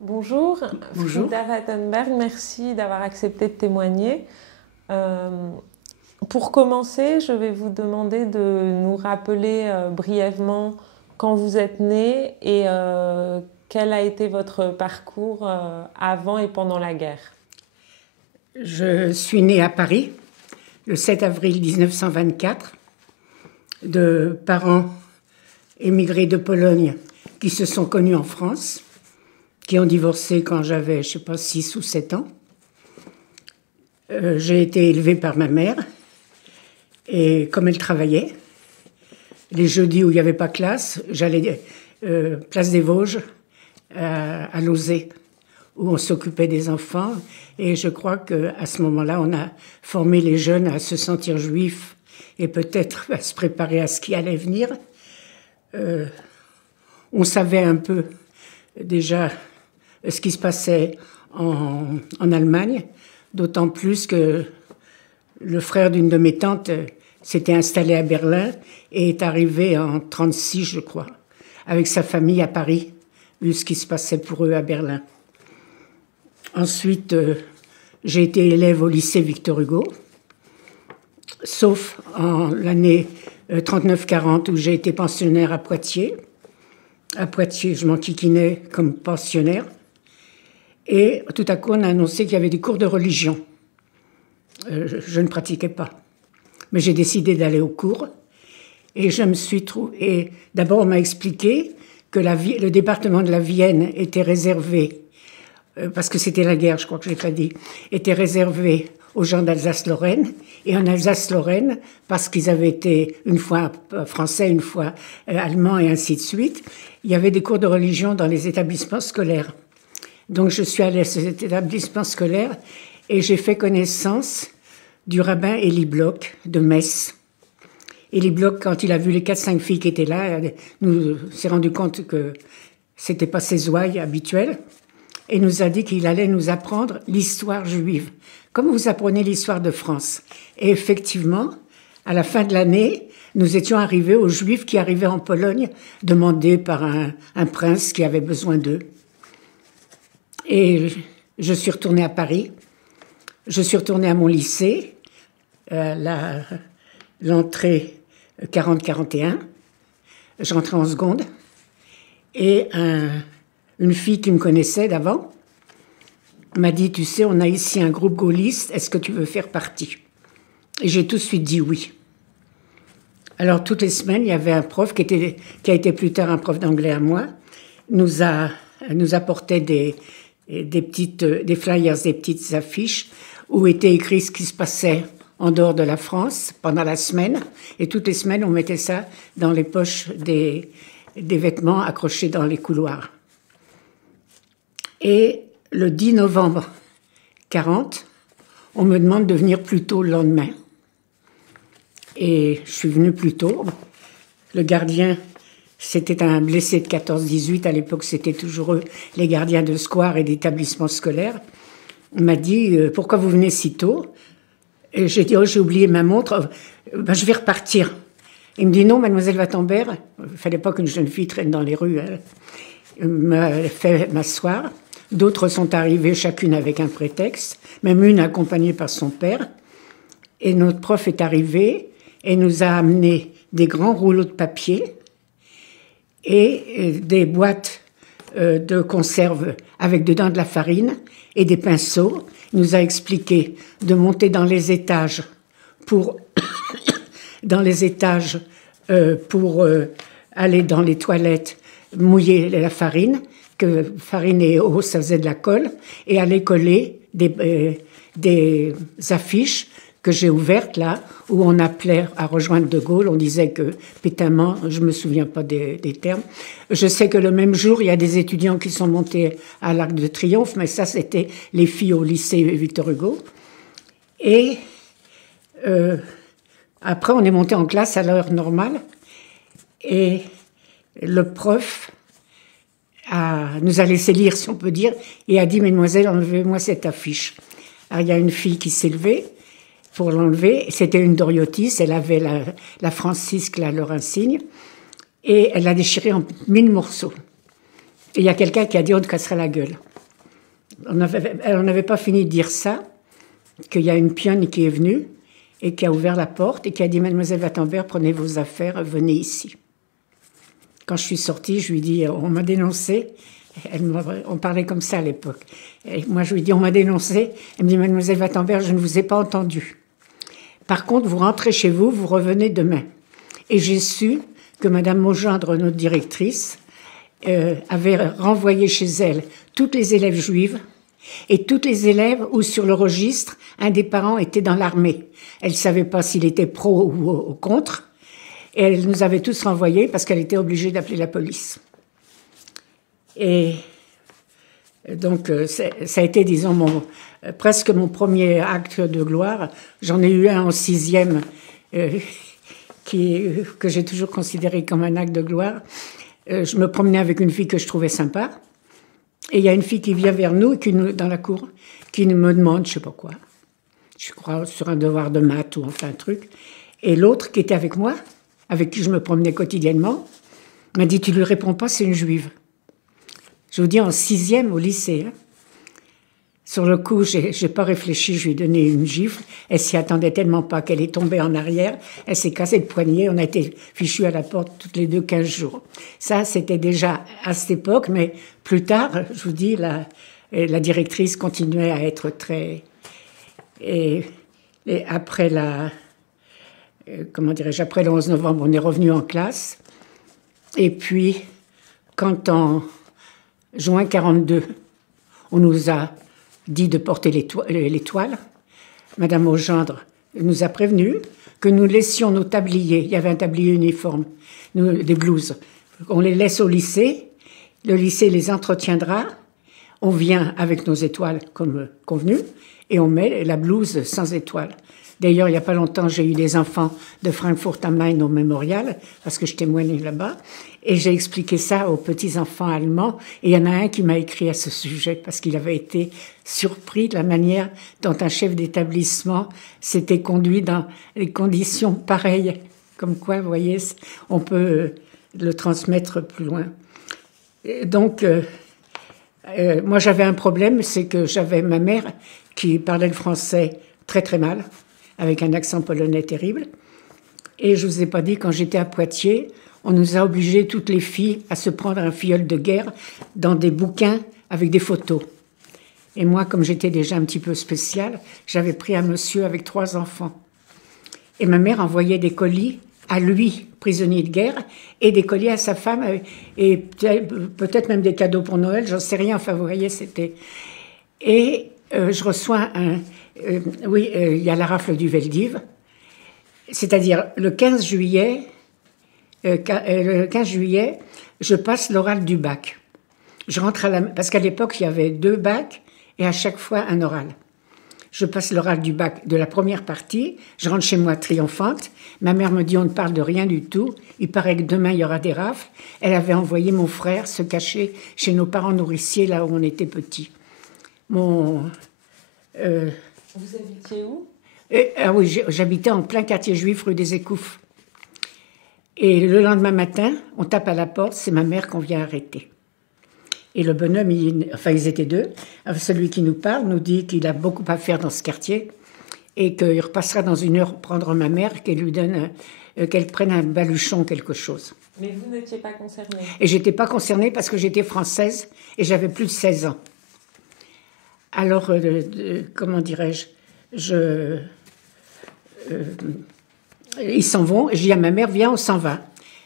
Bonjour, Bonjour. Frida Vattenberg, merci d'avoir accepté de témoigner. Euh, pour commencer, je vais vous demander de nous rappeler brièvement quand vous êtes né et quel a été votre parcours avant et pendant la guerre. Je suis née à Paris le 7 avril 1924 de parents émigrés de Pologne qui se sont connus en France, qui ont divorcé quand j'avais, je ne sais pas, 6 ou 7 ans. J'ai été élevée par ma mère et comme elle travaillait, les jeudis où il n'y avait pas classe, j'allais place des Vosges à Lauzet, où on s'occupait des enfants. Et je crois qu'à ce moment-là, on a formé les jeunes à se sentir juifs et peut-être à se préparer à ce qui allait venir. On savait un peu déjà ce qui se passait en Allemagne, d'autant plus que le frère d'une de mes tantes s'était installé à Berlin et est arrivé en 1936, je crois, avec sa famille à Paris, vu ce qui se passait pour eux à Berlin. Ensuite, j'ai été élève au lycée Victor Hugo, sauf en l'année 39-40 où j'ai été pensionnaire à Poitiers. À Poitiers, je m'enquiquinais comme pensionnaire. Et tout à coup, on a annoncé qu'il y avait des cours de religion. Je ne pratiquais pas. Mais j'ai décidé d'aller au cours. Et je me suis trouvée... D'abord, on m'a expliqué que le département de la Vienne était réservé, parce que c'était la guerre, je crois que je ne l'ai pas dit, était réservé aux gens d'Alsace-Lorraine. Et en Alsace-Lorraine, parce qu'ils avaient été une fois français, une fois allemands et ainsi de suite, il y avait des cours de religion dans les établissements scolaires. Donc je suis allée à cet établissement scolaire et j'ai fait connaissance du rabbin Élie Bloch de Metz. Élie Bloch, quand il a vu les 4-5 filles qui étaient là, nous s'est rendu compte que c'était pas ses ouailles habituelles et nous a dit qu'il allait nous apprendre l'histoire juive, comme vous apprenez l'histoire de France. Et effectivement, à la fin de l'année, nous étions arrivés aux Juifs qui arrivaient en Pologne, demandés par un prince qui avait besoin d'eux. Et je suis retournée à Paris. Je suis retournée à mon lycée, l'entrée 40-41. J'entrais en seconde. Et une fille qui me connaissait d'avant m'a dit, tu sais, on a ici un groupe gaulliste, est-ce que tu veux faire partie? Et j'ai tout de suite dit oui. Alors, toutes les semaines, il y avait un prof qui a été plus tard un prof d'anglais à moi, nous apportait des flyers, des petites affiches où était écrit ce qui se passait en dehors de la France pendant la semaine. Et toutes les semaines, on mettait ça dans les poches des vêtements accrochés dans les couloirs. Et le 10 novembre 40, on me demande de venir plus tôt le lendemain. Et je suis venue plus tôt. Le gardien, c'était un blessé de 14-18. À l'époque, c'était toujours eux, les gardiens de square et d'établissements scolaires. Il m'a dit, pourquoi vous venez si tôt? Et j'ai dit, oh, j'ai oublié ma montre. Ben, je vais repartir. Il me dit, non, mademoiselle Vattenberg. Il ne fallait pas qu'une jeune fille traîne dans les rues. Il m'a fait m'asseoir. D'autres sont arrivées, chacune avec un prétexte, même une accompagnée par son père. Et notre prof est arrivé et nous a amené des grands rouleaux de papier et des boîtes de conserve avec dedans de la farine et des pinceaux. Il nous a expliqué de monter dans les étages pour aller dans les toilettes, mouiller la farine, que farine et eau, ça faisait de la colle, et aller coller des affiches que j'ai ouvertes là, où on appelait à rejoindre De Gaulle. On disait que pétamment, je ne me souviens pas des termes. Je sais que le même jour, il y a des étudiants qui sont montés à l'Arc de Triomphe, mais ça, c'était les filles au lycée Victor Hugo. Et après, on est monté en classe à l'heure normale, et le prof nous a laissé lire, si on peut dire, et a dit, mesdemoiselles, enlevez-moi cette affiche. Alors, il y a une fille qui s'est levée pour l'enlever. C'était une Doriotis, elle avait la Francisque, leur insigne, et elle l'a déchirée en 1000 morceaux. Et il y a quelqu'un qui a dit, on te cassera la gueule. on n'avait pas fini de dire ça, qu'il y a une pionne qui est venue et qui a ouvert la porte et qui a dit « Mademoiselle Wattenberg, prenez vos affaires, venez ici ». Quand je suis sortie, je lui dis « On m'a dénoncé ». On parlait comme ça à l'époque. Et moi, je lui dis « On m'a dénoncé ». Elle me dit « Mademoiselle Wattenberg, je ne vous ai pas entendue. Par contre, vous rentrez chez vous, vous revenez demain ». Et j'ai su que Madame Maugendre, notre directrice, avait renvoyé chez elle toutes les élèves juives et toutes les élèves où sur le registre, un des parents était dans l'armée. Elle ne savait pas s'il était pro ou contre. Et elle nous avait tous renvoyés parce qu'elle était obligée d'appeler la police. Et donc, ça a été, disons, presque mon premier acte de gloire. J'en ai eu un en 6e que j'ai toujours considéré comme un acte de gloire. Je me promenais avec une fille que je trouvais sympa. Et il y a une fille qui vient vers nous, dans la cour, qui me demande, je ne sais pas quoi, je crois sur un devoir de maths ou enfin un truc. Et l'autre qui était avec moi, avec qui je me promenais quotidiennement, m'a dit « Tu ne lui réponds pas, c'est une juive ». Je vous dis, en 6e au lycée. Hein. Sur le coup, je n'ai pas réfléchi, je lui ai donné une gifle. Elle s'y attendait tellement pas qu'elle est tombée en arrière. Elle s'est cassée le poignet. On a été fichus à la porte toutes les deux 15 jours. Ça, c'était déjà à cette époque, mais plus tard, je vous dis, la directrice continuait à être très... Et après après le 11 novembre, on est revenu en classe. Et puis, quand en juin 42, on nous a dit de porter l'étoile, Madame Maugendre nous a prévenu que nous laissions nos tabliers, il y avait un tablier uniforme, des blouses, on les laisse au lycée, le lycée les entretiendra, on vient avec nos étoiles comme convenu, et on met la blouse sans étoile. D'ailleurs, il n'y a pas longtemps, j'ai eu des enfants de Frankfurt am Main au mémorial, parce que je témoignais là-bas, et j'ai expliqué ça aux petits-enfants allemands, et il y en a un qui m'a écrit à ce sujet, parce qu'il avait été surpris de la manière dont un chef d'établissement s'était conduit dans les conditions pareilles. Comme quoi, vous voyez, on peut le transmettre plus loin. Et donc, moi j'avais un problème, c'est que j'avais ma mère qui parlait le français très très mal, avec un accent polonais terrible. Et je ne vous ai pas dit, quand j'étais à Poitiers, on nous a obligés, toutes les filles, à se prendre un filleul de guerre dans des bouquins avec des photos. Et moi, comme j'étais déjà un petit peu spéciale, j'avais pris un monsieur avec 3 enfants. Et ma mère envoyait des colis à lui, prisonnier de guerre, et des colis à sa femme, et peut-être même des cadeaux pour Noël, j'en sais rien, enfin vous voyez, c'était... Et je reçois il y a la rafle du Veldiv, c'est-à-dire le 15 juillet, je passe l'oral du bac. Je rentre parce qu'à l'époque, il y avait 2 bacs et à chaque fois un oral. Je passe l'oral du bac de la première partie, je rentre chez moi triomphante. Ma mère me dit on ne parle de rien du tout, il paraît que demain il y aura des rafles. Elle avait envoyé mon frère se cacher chez nos parents nourriciers là où on était petits. Vous habitiez où? Ah oui, j'habitais en plein quartier juif, rue des Écouffes. Et le lendemain matin, on tape à la porte, c'est ma mère qu'on vient arrêter. Et le bonhomme, ils étaient 2. Celui qui nous parle nous dit qu'il a beaucoup à faire dans ce quartier et qu'il repassera dans 1 heure prendre ma mère, qu'elle prenne un baluchon, quelque chose. Mais vous n'étiez pas concernée? Et je n'étais pas concernée parce que j'étais française et j'avais plus de 16 ans. Alors, comment dirais-je, ils s'en vont, je dis à ma mère, viens, on s'en va.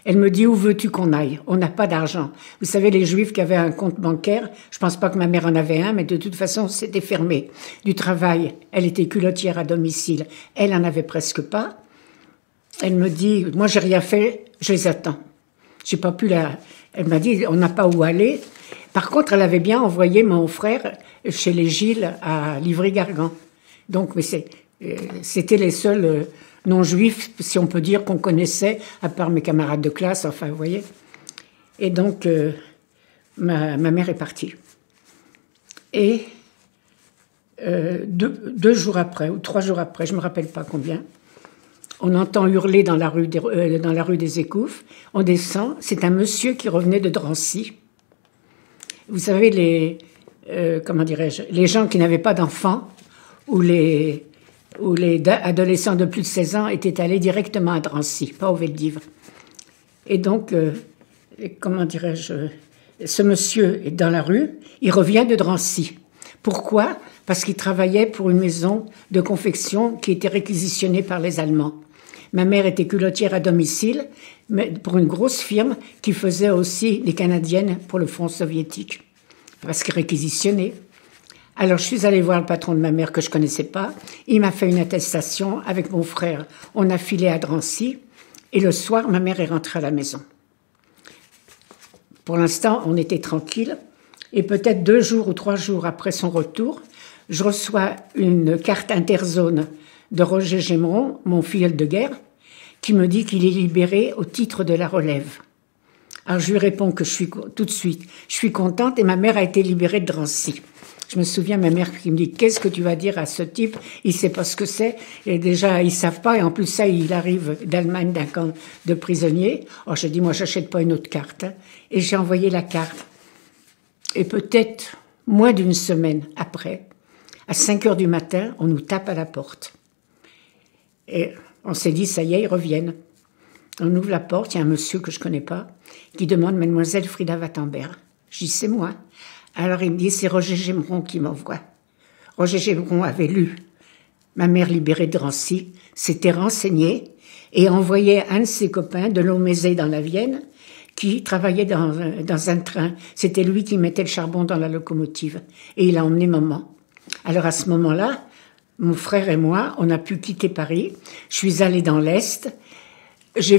Elle me dit, où veux-tu qu'on aille? On n'a pas d'argent. Vous savez, les Juifs qui avaient un compte bancaire, je ne pense pas que ma mère en avait un, mais de toute façon, c'était fermé. Du travail, elle était culottière à domicile, elle n'en avait presque pas. Elle me dit, moi, j'ai rien fait, je les attends. J'ai pas pu Elle m'a dit, on n'a pas où aller. Par contre, elle avait bien envoyé mon frère chez les Gilles à Livry-Gargan. Donc, mais c'était les seuls non-juifs, si on peut dire, qu'on connaissait, à part mes camarades de classe, enfin, vous voyez. Et donc, ma mère est partie. Et 2 jours après, ou 3 jours après, je ne me rappelle pas combien, on entend hurler dans la rue des Écouffes, on descend, c'est un monsieur qui revenait de Drancy. Vous savez, comment dirais-je, les gens qui n'avaient pas d'enfants ou les adolescents de plus de 16 ans étaient allés directement à Drancy, pas au Veldiv. Et donc, comment dirais-je, ce monsieur est dans la rue, il revient de Drancy. Pourquoi? Parce qu'il travaillait pour une maison de confection qui était réquisitionnée par les Allemands. Ma mère était culottière à domicile, mais pour une grosse firme qui faisait aussi des Canadiennes pour le Front soviétique, parce qu'il réquisitionnait. Alors je suis allée voir le patron de ma mère que je ne connaissais pas. Il m'a fait une attestation avec mon frère. On a filé à Drancy et le soir, ma mère est rentrée à la maison. Pour l'instant, on était tranquille. Et peut-être 2 jours ou 3 jours après son retour, je reçois une carte interzone de Roger Gémeron, mon filleul de guerre, qui me dit qu'il est libéré au titre de la relève. Alors je lui réponds que tout de suite, je suis contente et ma mère a été libérée de Drancy. Je me souviens, ma mère qui me dit « Qu'est-ce que tu vas dire à ce type? Il ne sait pas ce que c'est. » Et déjà, ils ne savent pas. Et en plus, ça, il arrive d'Allemagne d'un camp de prisonniers. Alors, je dis « Moi, je n'achète pas une autre carte. Hein. » Et j'ai envoyé la carte. Et peut-être moins d'une semaine après, à 5 heures du matin, on nous tape à la porte. Et on s'est dit « Ça y est, ils reviennent. » On ouvre la porte, il y a un monsieur que je ne connais pas qui demande « Mademoiselle Frida Wattenberg ?» Je dis « C'est moi. » Alors il me dit, c'est Roger Gémeron qui m'envoie. Roger Gémeron avait lu ma mère libérée de Drancy, s'était renseigné et envoyé un de ses copains de Laumézé dans la Vienne qui travaillait dans un train. C'était lui qui mettait le charbon dans la locomotive. Et il a emmené maman. Alors à ce moment-là, mon frère et moi, on a pu quitter Paris. Je suis allée dans l'Est. Je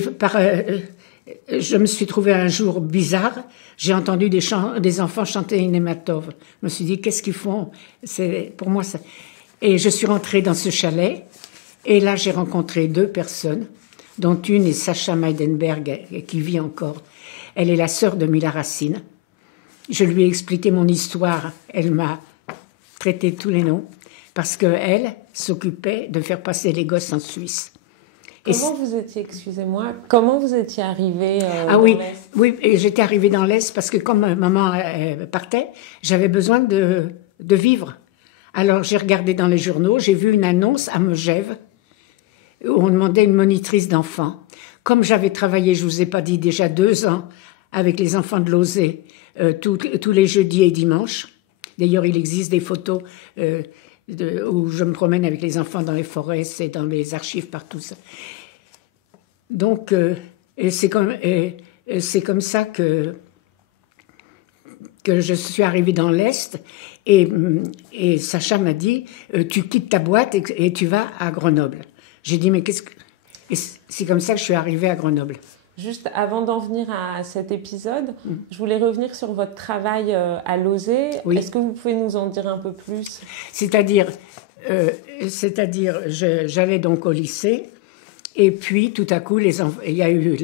me suis trouvée un jour bizarre. J'ai entendu des enfants chanter une hématove. Je me suis dit, qu'est-ce qu'ils font? C'est pour moi ça. Et je suis rentrée dans ce chalet. Et là, j'ai rencontré 2 personnes, dont une est Sacha Meidenberg, qui vit encore. Elle est la sœur de Mila Racine. Je lui ai expliqué mon histoire. Elle m'a traité tous les noms parce qu'elle s'occupait de faire passer les gosses en Suisse. Comment vous étiez, excusez-moi, comment vous étiez arrivée dans l'Est? Oui, j'étais arrivée dans l'Est parce que comme maman partait, j'avais besoin de vivre. Alors j'ai regardé dans les journaux, j'ai vu une annonce à Megève où on demandait une monitrice d'enfants. Comme j'avais travaillé, je ne vous ai pas dit, déjà 2 ans avec les enfants de Lauzet, tous les jeudis et dimanches. D'ailleurs, il existe des photos où je me promène avec les enfants dans les forêts, c'est dans les archives, partout ça. Donc, c'est comme ça que je suis arrivée dans l'Est. Et Sacha m'a dit, tu quittes ta boîte et tu vas à Grenoble. J'ai dit, mais qu'est-ce que... Et c'est comme ça que je suis arrivée à Grenoble. Juste avant d'en venir à cet épisode, je voulais revenir sur votre travail à Lauzet. Oui. Est-ce que vous pouvez nous en dire un peu plus? C'est-à-dire, j'allais donc au lycée, et puis tout à coup, il y a eu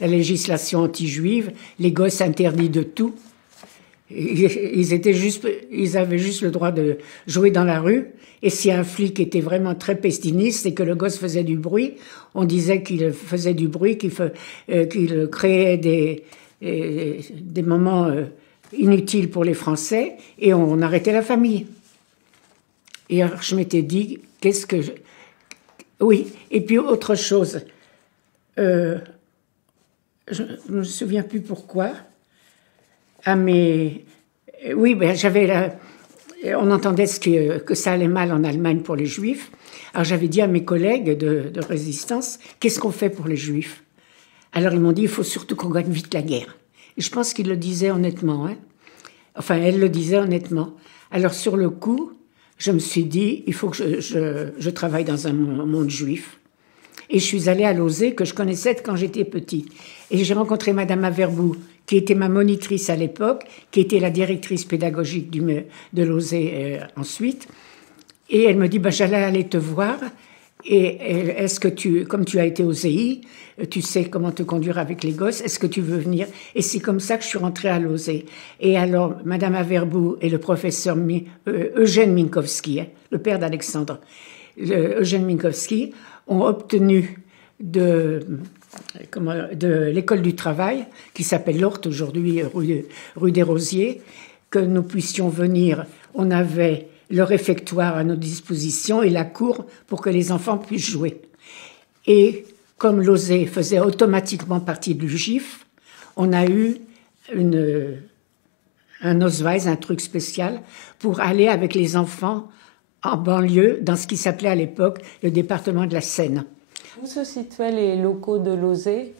la législation anti-juive, les gosses interdits de tout. Ils avaient juste le droit de jouer dans la rue. Et si un flic était vraiment très pestiniste et que le gosse faisait du bruit, on disait qu'il faisait du bruit, qu'il créait des moments inutiles pour les Français, et on arrêtait la famille. Et alors je m'étais dit, Oui, et puis autre chose, je ne me souviens plus pourquoi, oui, ben on entendait que ça allait mal en Allemagne pour les Juifs. Alors j'avais dit à mes collègues de résistance, qu'est-ce qu'on fait pour les Juifs? Alors ils m'ont dit, il faut surtout qu'on gagne vite la guerre. Et je pense qu'ils le disaient honnêtement. Hein. Enfin, elle le disait honnêtement. Alors sur le coup, je me suis dit, il faut que je travaille dans un monde juif. Et je suis allée à Lauzet, que je connaissais quand j'étais petite. Et j'ai rencontré Madame Averbou, qui était ma monitrice à l'époque, qui était la directrice pédagogique de Lauzet ensuite. Et elle me dit, j'allais aller te voir, et est-ce que comme tu as été au ZI, tu sais comment te conduire avec les gosses, est-ce que tu veux venir? Et c'est comme ça que je suis rentrée à Lauzet. Et alors, Madame Averbou et le professeur Eugène Minkowski, le père d'Alexandre, Eugène Minkowski, ont obtenu de l'école du travail, qui s'appelle l'Horte aujourd'hui, rue des Rosiers, que nous puissions venir, on avait le réfectoire à notre disposition et la cour pour que les enfants puissent jouer. Et comme Lauzet faisait automatiquement partie du GIF, on a eu un Ausweis, un truc spécial, pour aller avec les enfants en banlieue, dans ce qui s'appelait à l'époque le département de la Seine. Où se situaient les locaux de Lauzet?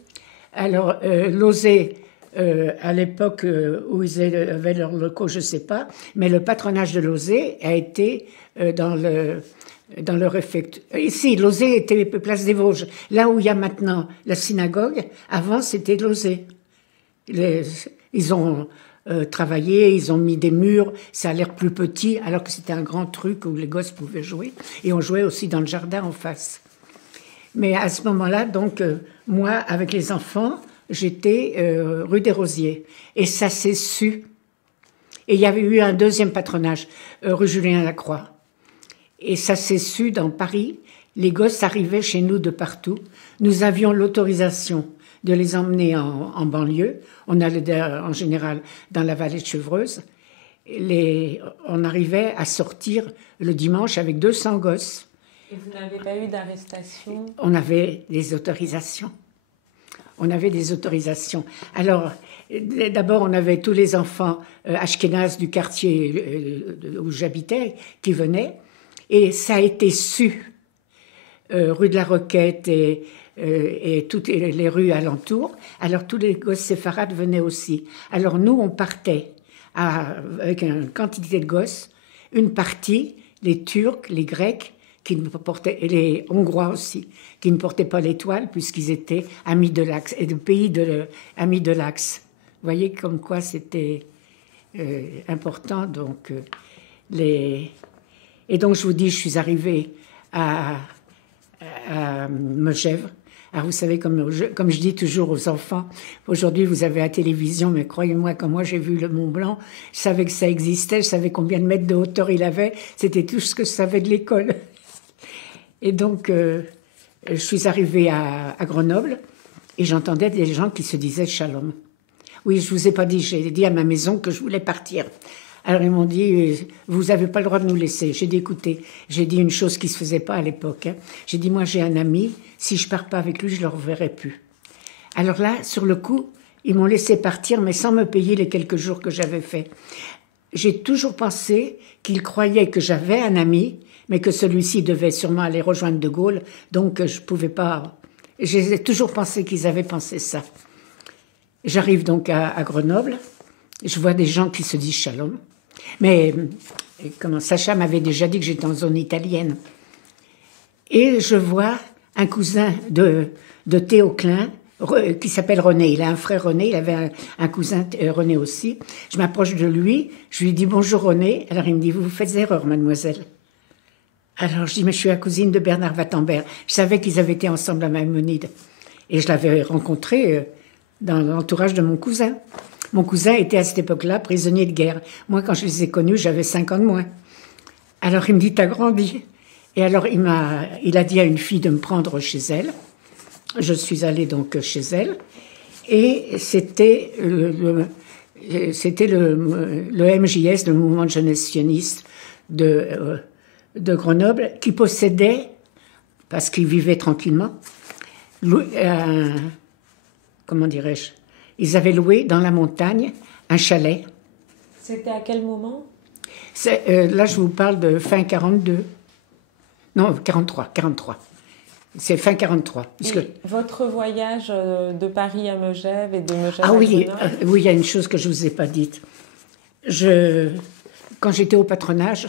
Alors, Lauzet, à l'époque où ils avaient leurs locaux, je ne sais pas, mais le patronage de Lauzet a été dans le réfectoire. Ici, Lauzet était place des Vosges. Là où il y a maintenant la synagogue, avant c'était Lauzet. Ils ont travaillé, ils ont mis des murs, ça a l'air plus petit, alors que c'était un grand truc où les gosses pouvaient jouer. Et on jouait aussi dans le jardin en face. Mais à ce moment-là, donc, moi, avec les enfants, j'étais rue des Rosiers. Et ça s'est su. Et il y avait eu un deuxième patronage, rue Julien-Lacroix. Et ça s'est su dans Paris. Les gosses arrivaient chez nous de partout. Nous avions l'autorisation de les emmener en banlieue. On allait en général dans la vallée de Chevreuse. On arrivait à sortir le dimanche avec 200 gosses. Et vous n'avez pas eu d'arrestation? On avait des autorisations. On avait des autorisations. Alors, d'abord, on avait tous les enfants ashkénazes du quartier où j'habitais qui venaient. Et ça a été su, rue de la Roquette et toutes les rues alentours. Alors, tous les gosses séfarades venaient aussi. Alors, nous, on partait avec une quantité de gosses. Une partie, les Turcs, les Grecs, qui ne portaient, et les Hongrois aussi, qui ne portaient pas l'étoile puisqu'ils étaient amis de l'Axe, et du pays amis de l'Axe. Vous voyez comme quoi c'était important. Donc, Et donc, je vous dis, je suis arrivée à Megève. Alors, vous savez, comme je dis toujours aux enfants, aujourd'hui, vous avez la télévision, mais croyez-moi, quand moi j'ai vu le Mont Blanc, je savais que ça existait, je savais combien de mètres de hauteur il avait, c'était tout ce que je savais de l'école. Et donc, je suis arrivée à Grenoble et j'entendais des gens qui se disaient Shalom. Oui, je ne vous ai pas dit, j'ai dit à ma maison que je voulais partir. Alors, ils m'ont dit, vous n'avez pas le droit de nous laisser. J'ai dit, écoutez, j'ai dit une chose qui ne se faisait pas à l'époque. Hein. J'ai dit, moi, j'ai un ami, si je ne pars pas avec lui, je ne le reverrai plus. Alors là, sur le coup, ils m'ont laissé partir, mais sans me payer les quelques jours que j'avais fait. J'ai toujours pensé qu'ils croyaient que j'avais un ami, mais que celui-ci devait sûrement aller rejoindre De Gaulle, donc je ne pouvais pas... J'ai toujours pensé qu'ils avaient pensé ça. J'arrive donc à Grenoble, je vois des gens qui se disent Shalom, mais Sacha m'avait déjà dit que j'étais en zone italienne. Et je vois un cousin de Théo Klein, qui s'appelle René. Il a un frère René, il avait un cousin René aussi. Je m'approche de lui, je lui dis bonjour René. Alors il me dit, vous faites erreur, mademoiselle. Alors je dis, mais je suis la cousine de Bernard Wattenberg. Je savais qu'ils avaient été ensemble à Maïmonide. Et je l'avais rencontré dans l'entourage de mon cousin. Mon cousin était à cette époque-là prisonnier de guerre. Moi, quand je les ai connus, j'avais 5 ans de moins. Alors il me dit, t'as grandi. Et alors il a dit à une fille de me prendre chez elle. Je suis allée donc chez elle. Et c'était le MJS, le mouvement de jeunesse sioniste de Grenoble, qui possédait, parce qu'il vivait tranquillement, comment dirais-je, ils avaient loué dans la montagne un chalet. C'était à quel moment? Là, je vous parle de fin 42. Non, 43. C'est fin 43. Puisque... Votre voyage de Paris à Megève et de Megève à oui, Grenoble? Oui, il y a une chose que je ne vous ai pas dite. Quand j'étais au patronage,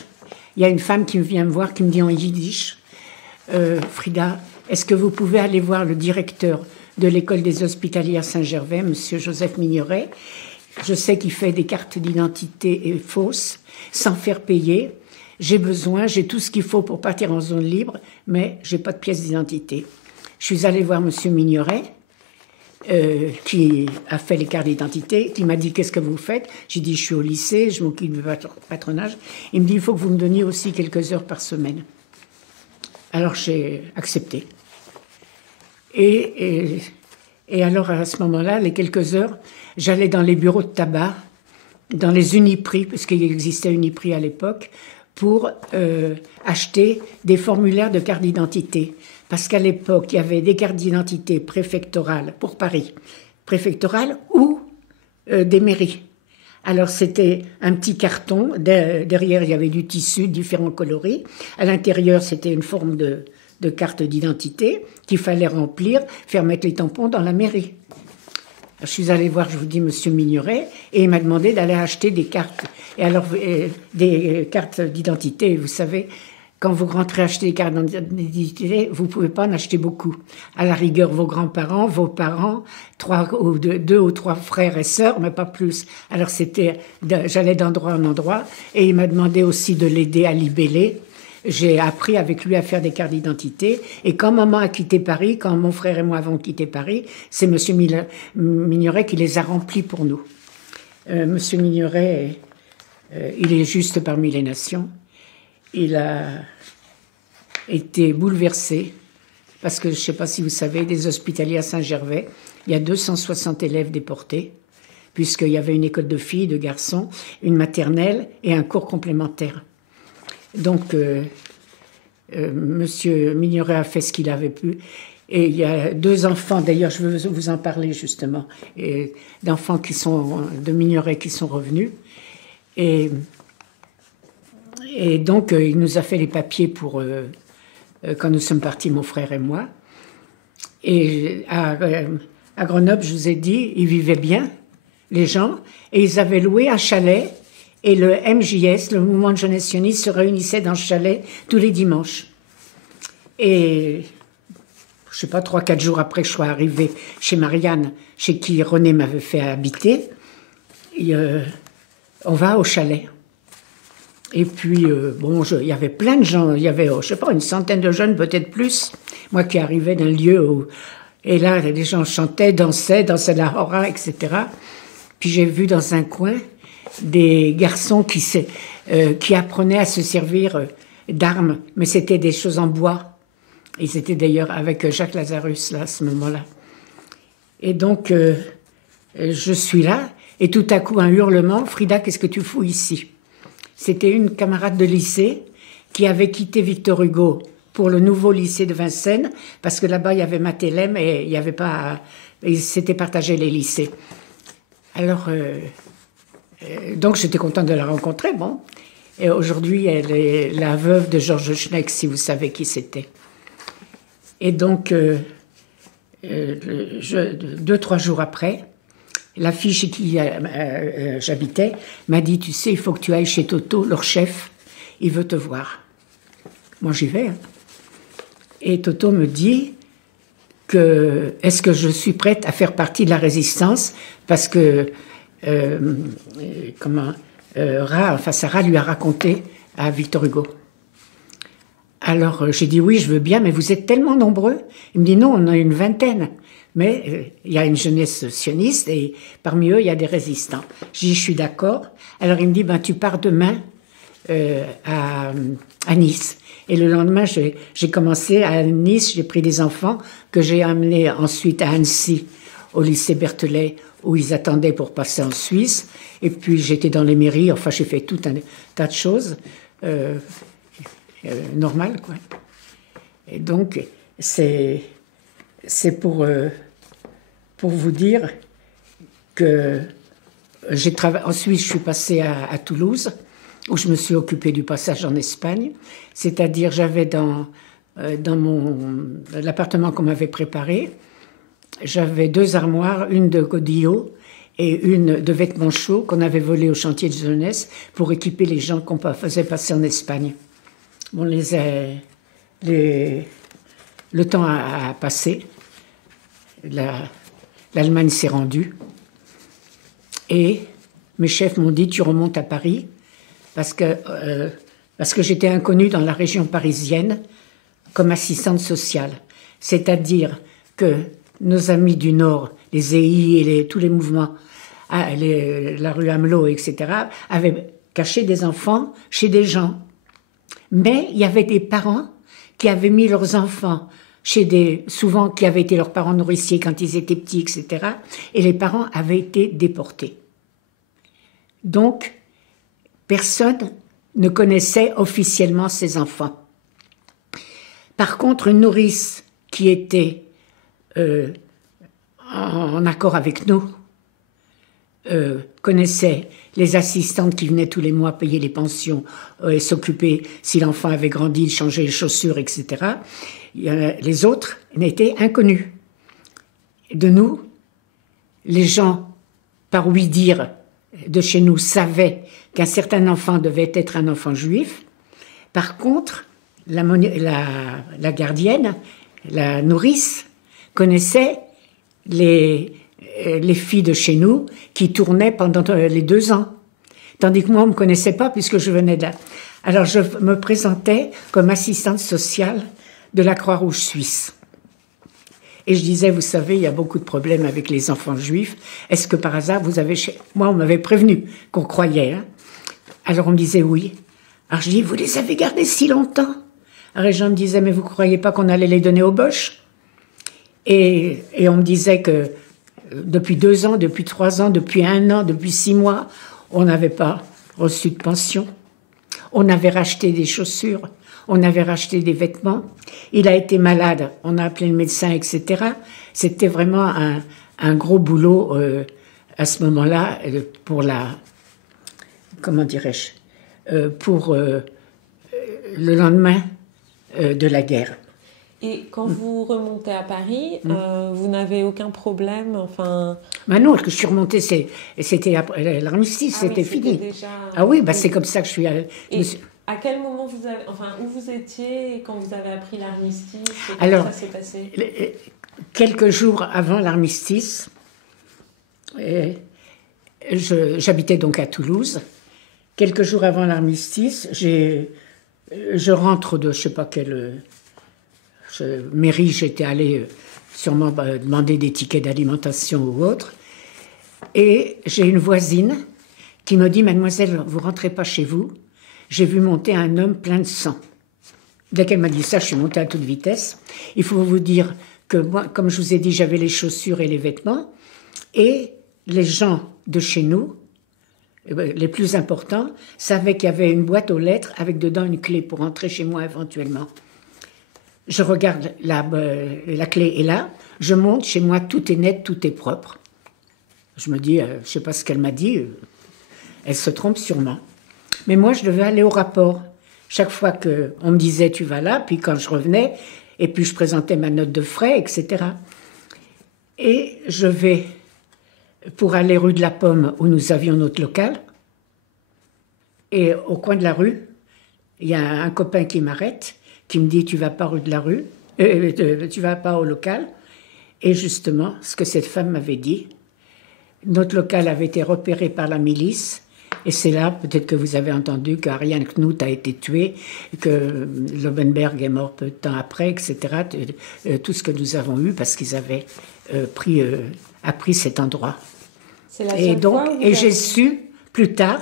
il y a une femme qui vient me voir, qui me dit en yiddish, Frida, est-ce que vous pouvez aller voir le directeur de l'école des hospitalières Saint-Gervais, monsieur Joseph Mignoret? Je sais qu'il fait des cartes d'identité fausses, sans faire payer. J'ai tout ce qu'il faut pour partir en zone libre, mais je n'ai pas de pièce d'identité. Je suis allée voir monsieur Mignoret, qui a fait les cartes d'identité, qui m'a dit, qu'est-ce que vous faites? J'ai dit, je suis au lycée, je m'occupe du patronage. Il me dit, il faut que vous me donniez aussi quelques heures par semaine. Alors j'ai accepté. Et alors, à ce moment-là, les quelques heures, j'allais dans les bureaux de tabac dans les Uniprix, parce qu'il existait Uniprix à l'époque, pour acheter des formulaires de carte d'identité. Parce qu'à l'époque, il y avait des cartes d'identité préfectorales pour Paris, préfectorales ou des mairies. Alors c'était un petit carton, derrière il y avait du tissu, différents coloris. À l'intérieur c'était une forme de carte d'identité qu'il fallait remplir, faire mettre les tampons dans la mairie. Je suis allée voir, je vous dis, Monsieur Mignoret, et il m'a demandé d'aller acheter des cartes. Et alors, des cartes d'identité, vous savez, quand vous rentrez acheter des cartes d'identité, vous ne pouvez pas en acheter beaucoup. À la rigueur, vos grands-parents, vos parents, deux ou trois frères et sœurs, mais pas plus. Alors, j'allais d'endroit en endroit, et il m'a demandé aussi de l'aider à libeller. J'ai appris avec lui à faire des cartes d'identité. Et quand maman a quitté Paris, quand mon frère et moi avons quitté Paris, c'est Monsieur Mignoret qui les a remplis pour nous. Monsieur Mignoret, il est juste parmi les nations. Il a été bouleversé parce que, je ne sais pas si vous savez, des hospitaliers à Saint-Gervais, il y a 260 élèves déportés, puisqu'il y avait une école de filles, de garçons, une maternelle et un cours complémentaire. Donc, Monsieur Mignoret a fait ce qu'il avait pu. Et il y a 2 enfants, d'ailleurs, je veux vous en parler justement, d'enfants de Mignoret qui sont revenus. Et donc, il nous a fait les papiers pour quand nous sommes partis, mon frère et moi. Et à Grenoble, je vous ai dit, ils vivaient bien, les gens, et ils avaient loué un chalet. Et le MJS, le mouvement de jeunesse sioniste, se réunissait dans ce chalet tous les dimanches. Et, je ne sais pas, 3-4 jours après que je sois arrivée chez Marianne, chez qui René m'avait fait habiter, on va au chalet. Et puis, il y avait plein de gens, il y avait, je ne sais pas, une centaine de jeunes, peut-être plus. Moi qui arrivais d'un lieu où... Et là, les gens chantaient, dansaient la hora, etc. Puis j'ai vu dans un coin des garçons qui apprenaient à se servir d'armes, mais c'était des choses en bois. Ils étaient d'ailleurs avec Jacques Lazarus, là, à ce moment-là. Et donc, je suis là, et tout à coup, un hurlement, « Frida, qu'est-ce que tu fous ici ?» C'était une camarade de lycée qui avait quitté Victor Hugo pour le nouveau lycée de Vincennes, parce que là-bas, il y avait Mathélem, et il n'y avait pas... Ils s'étaient partagés les lycées. Alors... donc j'étais contente de la rencontrer, bon. Et aujourd'hui, elle est la veuve de Georges Schneck, si vous savez qui c'était. Et donc, 2-3 jours après, la fille chez qui j'habitais m'a dit, tu sais, il faut que tu ailles chez Toto, leur chef, il veut te voir. Moi, j'y vais. Hein. Et Toto me dit est-ce que je suis prête à faire partie de la résistance, parce que Sarah lui a raconté à Victor Hugo. Alors j'ai dit oui, je veux bien, mais vous êtes tellement nombreux. Il me dit non, on a une vingtaine, mais il y a une jeunesse sioniste et parmi eux il y a des résistants. J'ai dit je suis d'accord. Alors il me dit tu pars demain à Nice. Et le lendemain j'ai commencé à Nice, j'ai pris des enfants que j'ai amenés ensuite à Annecy au lycée Berthelet, où ils attendaient pour passer en Suisse. Et puis j'étais dans les mairies, enfin j'ai fait tout un tas de choses normales, quoi. Et donc c'est pour vous dire que ensuite je suis passée à Toulouse, où je me suis occupée du passage en Espagne. C'est-à-dire j'avais dans l'appartement qu'on m'avait préparé, j'avais 2 armoires, une de godillots et une de vêtements chauds qu'on avait volés au chantier de jeunesse pour équiper les gens qu'on faisait passer en Espagne. Bon, le temps a passé, l'Allemagne s'est rendue et mes chefs m'ont dit « tu remontes à Paris » parce que j'étais inconnue dans la région parisienne comme assistante sociale. C'est-à-dire que nos amis du Nord, les EI et tous les mouvements, la rue Amelot, etc., avaient caché des enfants chez des gens. Mais il y avait des parents qui avaient mis leurs enfants souvent qui avaient été leurs parents nourriciers quand ils étaient petits, etc. Et les parents avaient été déportés. Donc, personne ne connaissait officiellement ces enfants. Par contre, une nourrice qui était en accord avec nous connaissait les assistantes qui venaient tous les mois payer les pensions et s'occuper, si l'enfant avait grandi, changer les chaussures, etc. Les autres n'étaient inconnus. De nous, les gens, par oui dire de chez nous, savaient qu'un certain enfant devait être un enfant juif. Par contre, la gardienne, la nourrice, connaissait les filles de chez nous qui tournaient pendant les 2 ans. Tandis que moi, on ne me connaissait pas puisque je venais de là. Alors, je me présentais comme assistante sociale de la Croix-Rouge suisse. Et je disais, vous savez, il y a beaucoup de problèmes avec les enfants juifs. Est-ce que par hasard, vous avez... Moi, on m'avait prévenu qu'on croyait. Hein. Alors, on me disait oui. Alors, je dis, vous les avez gardés si longtemps? Alors, les gens me disaient, mais vous ne croyez pas qu'on allait les donner aux Boches? Et on me disait que depuis 2 ans, depuis 3 ans, depuis 1 an, depuis 6 mois, on n'avait pas reçu de pension. On avait racheté des chaussures, on avait racheté des vêtements. Il a été malade, on a appelé le médecin, etc. C'était vraiment un gros boulot à ce moment-là pour la... Comment dirais-je pour le lendemain de la guerre. Et quand vous remontez à Paris, vous n'avez aucun problème, enfin... Ben non, que je suis remontée, c'était après l'armistice, c'était oui, fini. Déjà... Ah oui, c'est comme ça que je suis allée. À quel moment vous avez... Enfin, où vous étiez quand vous avez appris l'armistice? Alors, ça s'est passé? Quelques jours avant l'armistice, j'habitais donc à Toulouse. Quelques jours avant l'armistice, je rentre de je ne sais pas quelle... mairie, j'étais allée sûrement demander des tickets d'alimentation ou autre. Et j'ai une voisine qui me dit, mademoiselle, vous ne rentrez pas chez vous, j'ai vu monter un homme plein de sang. Dès qu'elle m'a dit ça, je suis montée à toute vitesse. Il faut vous dire que moi, comme je vous ai dit, j'avais les chaussures et les vêtements. Et les gens de chez nous, les plus importants, savaient qu'il y avait une boîte aux lettres avec dedans une clé pour entrer chez moi éventuellement. Je regarde, la clé est là, je monte, chez moi tout est net, tout est propre. Je me dis, je ne sais pas ce qu'elle m'a dit, elle se trompe sûrement. Mais moi, je devais aller au rapport. Chaque fois qu'on me disait, tu vas là, puis quand je revenais, et puis je présentais ma note de frais, etc. Et je vais pour aller rue de la Pomme, où nous avions notre local, et au coin de la rue, il y a un copain qui m'arrête, qui me dit, tu vas pas rue de la rue, tu vas pas au local. Et justement, ce que cette femme m'avait dit, notre local avait été repéré par la milice, et c'est là, peut-être que vous avez entendu, qu'Ariane Knut a été tué, que Lobenberg est mort peu de temps après, etc. Tout ce que nous avons eu, parce qu'ils avaient appris cet endroit. Et donc, j'ai su, plus tard,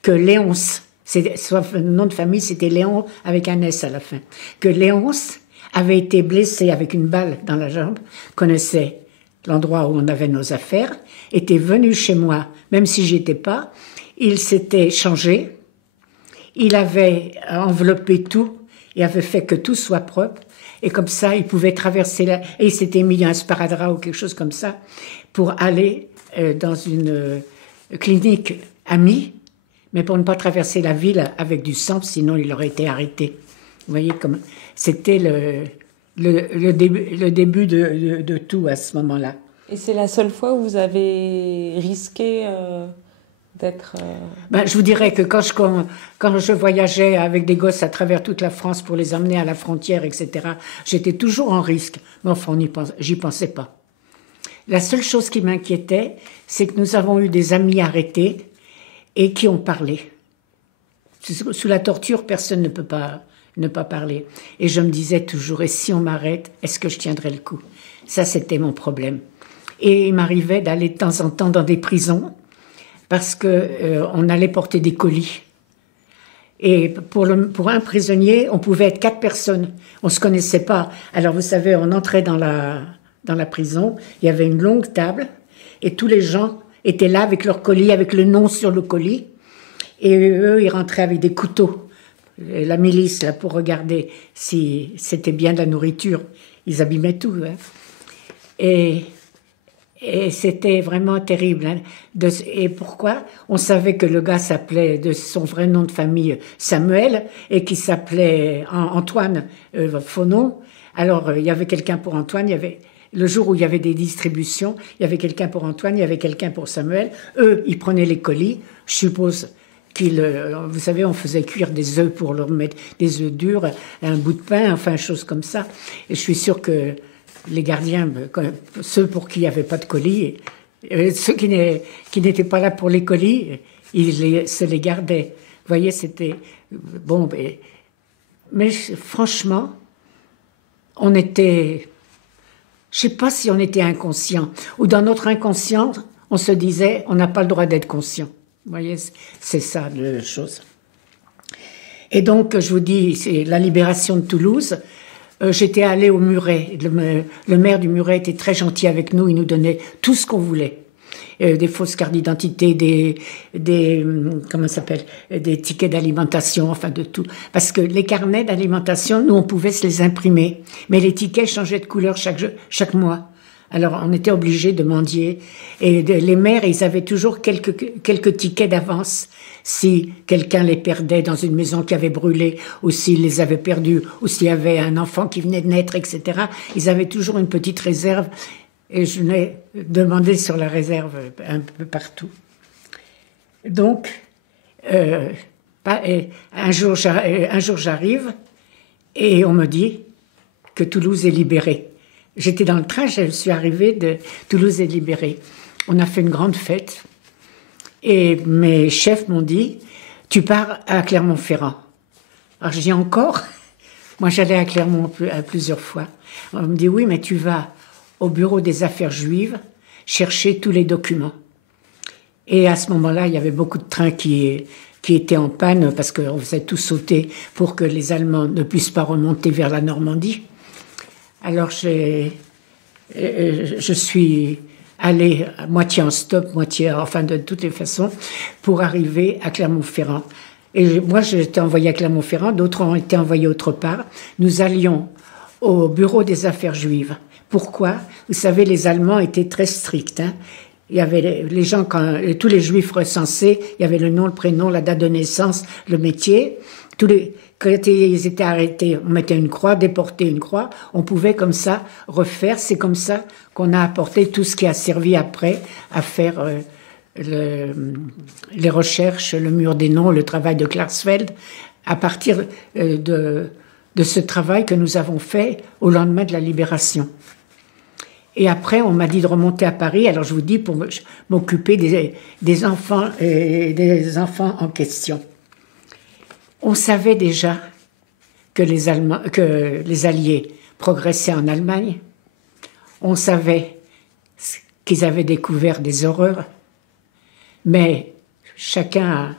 que Léonce, le nom de famille, c'était Léon avec un S à la fin, que Léonce avait été blessé avec une balle dans la jambe, connaissait l'endroit où on avait nos affaires, était venu chez moi, même si j'y étais pas, il s'était changé, il avait enveloppé tout, il avait fait que tout soit propre, et comme ça, il pouvait traverser et il s'était mis un sparadrap ou quelque chose comme ça, pour aller dans une clinique amie, mais pour ne pas traverser la ville avec du sang, sinon il aurait été arrêté. Vous voyez, comme c'était le début de tout à ce moment-là. Et c'est la seule fois où vous avez risqué d'être... Je vous dirais que quand je voyageais avec des gosses à travers toute la France pour les emmener à la frontière, etc., j'étais toujours en risque. Mais enfin, j'y pensais pas. La seule chose qui m'inquiétait, c'est que nous avons eu des amis arrêtés et qui ont parlé. Sous la torture, personne ne peut pas ne pas parler. Et je me disais toujours, et si on m'arrête, est-ce que je tiendrai le coup? Ça, c'était mon problème. Et il m'arrivait d'aller de temps en temps dans des prisons parce qu'on allait porter des colis. Et pour un prisonnier, on pouvait être 4 personnes. On ne se connaissait pas. Alors, vous savez, on entrait dans la prison, il y avait une longue table, et tous les gens étaient là avec leur colis, avec le nom sur le colis. Et eux, ils rentraient avec des couteaux, la milice, là, pour regarder si c'était bien de la nourriture. Ils abîmaient tout. Hein. Et c'était vraiment terrible. Hein. Et pourquoi? On savait que le gars s'appelait, de son vrai nom de famille, Samuel, et qu'il s'appelait Antoine Fonon. Alors, il y avait quelqu'un pour Antoine, il y avait... Le jour où il y avait des distributions, il y avait quelqu'un pour Antoine, il y avait quelqu'un pour Samuel. Eux, ils prenaient les colis. Je suppose vous savez, on faisait cuire des œufs pour leur mettre des œufs durs, un bout de pain, enfin, chose comme ça. Et je suis sûre que les gardiens, ceux pour qui il n'y avait pas de colis, ceux qui n'étaient pas là pour les colis, ils se les gardaient. Vous voyez, c'était... Bon, mais franchement, on était... Je ne sais pas si on était inconscient, ou dans notre inconscient, on se disait, on n'a pas le droit d'être conscient. Vous voyez, c'est ça la chose. Et donc, je vous dis, c'est la libération de Toulouse. J'étais allée au Muret. Le maire du Muret était très gentil avec nous. Il nous donnait tout ce qu'on voulait. Des fausses cartes d'identité, comment ça s'appelle, des tickets d'alimentation, enfin de tout. Parce que les carnets d'alimentation, nous, on pouvait se les imprimer. Mais les tickets changeaient de couleur chaque mois. Alors, on était obligés de mendier. Et les maires, ils avaient toujours quelques tickets d'avance. Si quelqu'un les perdait dans une maison qui avait brûlé, ou s'ils les avaient perdus, ou s'il y avait un enfant qui venait de naître, etc., ils avaient toujours une petite réserve. Et je l'ai demandé sur la réserve un peu partout. Donc, un jour j'arrive et on me dit que Toulouse est libérée. J'étais dans le train, je suis arrivée de Toulouse est libérée. On a fait une grande fête et mes chefs m'ont dit « Tu pars à Clermont-Ferrand ». Alors je dis « Encore ?» Moi j'allais à Clermont plusieurs fois. On me dit « Oui, mais tu vas au bureau des affaires juives chercher tous les documents ». Et à ce moment-là, il y avait beaucoup de trains qui étaient en panne parce qu'on faisait tout sauter pour que les Allemands ne puissent pas remonter vers la Normandie. Alors je suis allée moitié en stop, moitié, enfin de toutes les façons, pour arriver à Clermont-Ferrand. Et moi, j'étais envoyée à Clermont-Ferrand, d'autres ont été envoyés autre part. Nous allions au bureau des affaires juives. Pourquoi? Vous savez, les Allemands étaient très stricts. Hein. Il y avait les gens, tous les Juifs recensés, il y avait le nom, le prénom, la date de naissance, le métier. Quand ils étaient arrêtés, on mettait une croix, déporté une croix. On pouvait comme ça refaire. C'est comme ça qu'on a apporté tout ce qui a servi après à faire les recherches, le mur des noms, le travail de Klarsfeld, à partir de ce travail que nous avons fait au lendemain de la libération. Et après, on m'a dit de remonter à Paris. Alors je vous dis, pour m'occuper des enfants et des enfants en question. On savait déjà que les Alliés progressaient en Allemagne. On savait qu'ils avaient découvert des horreurs. Mais chacun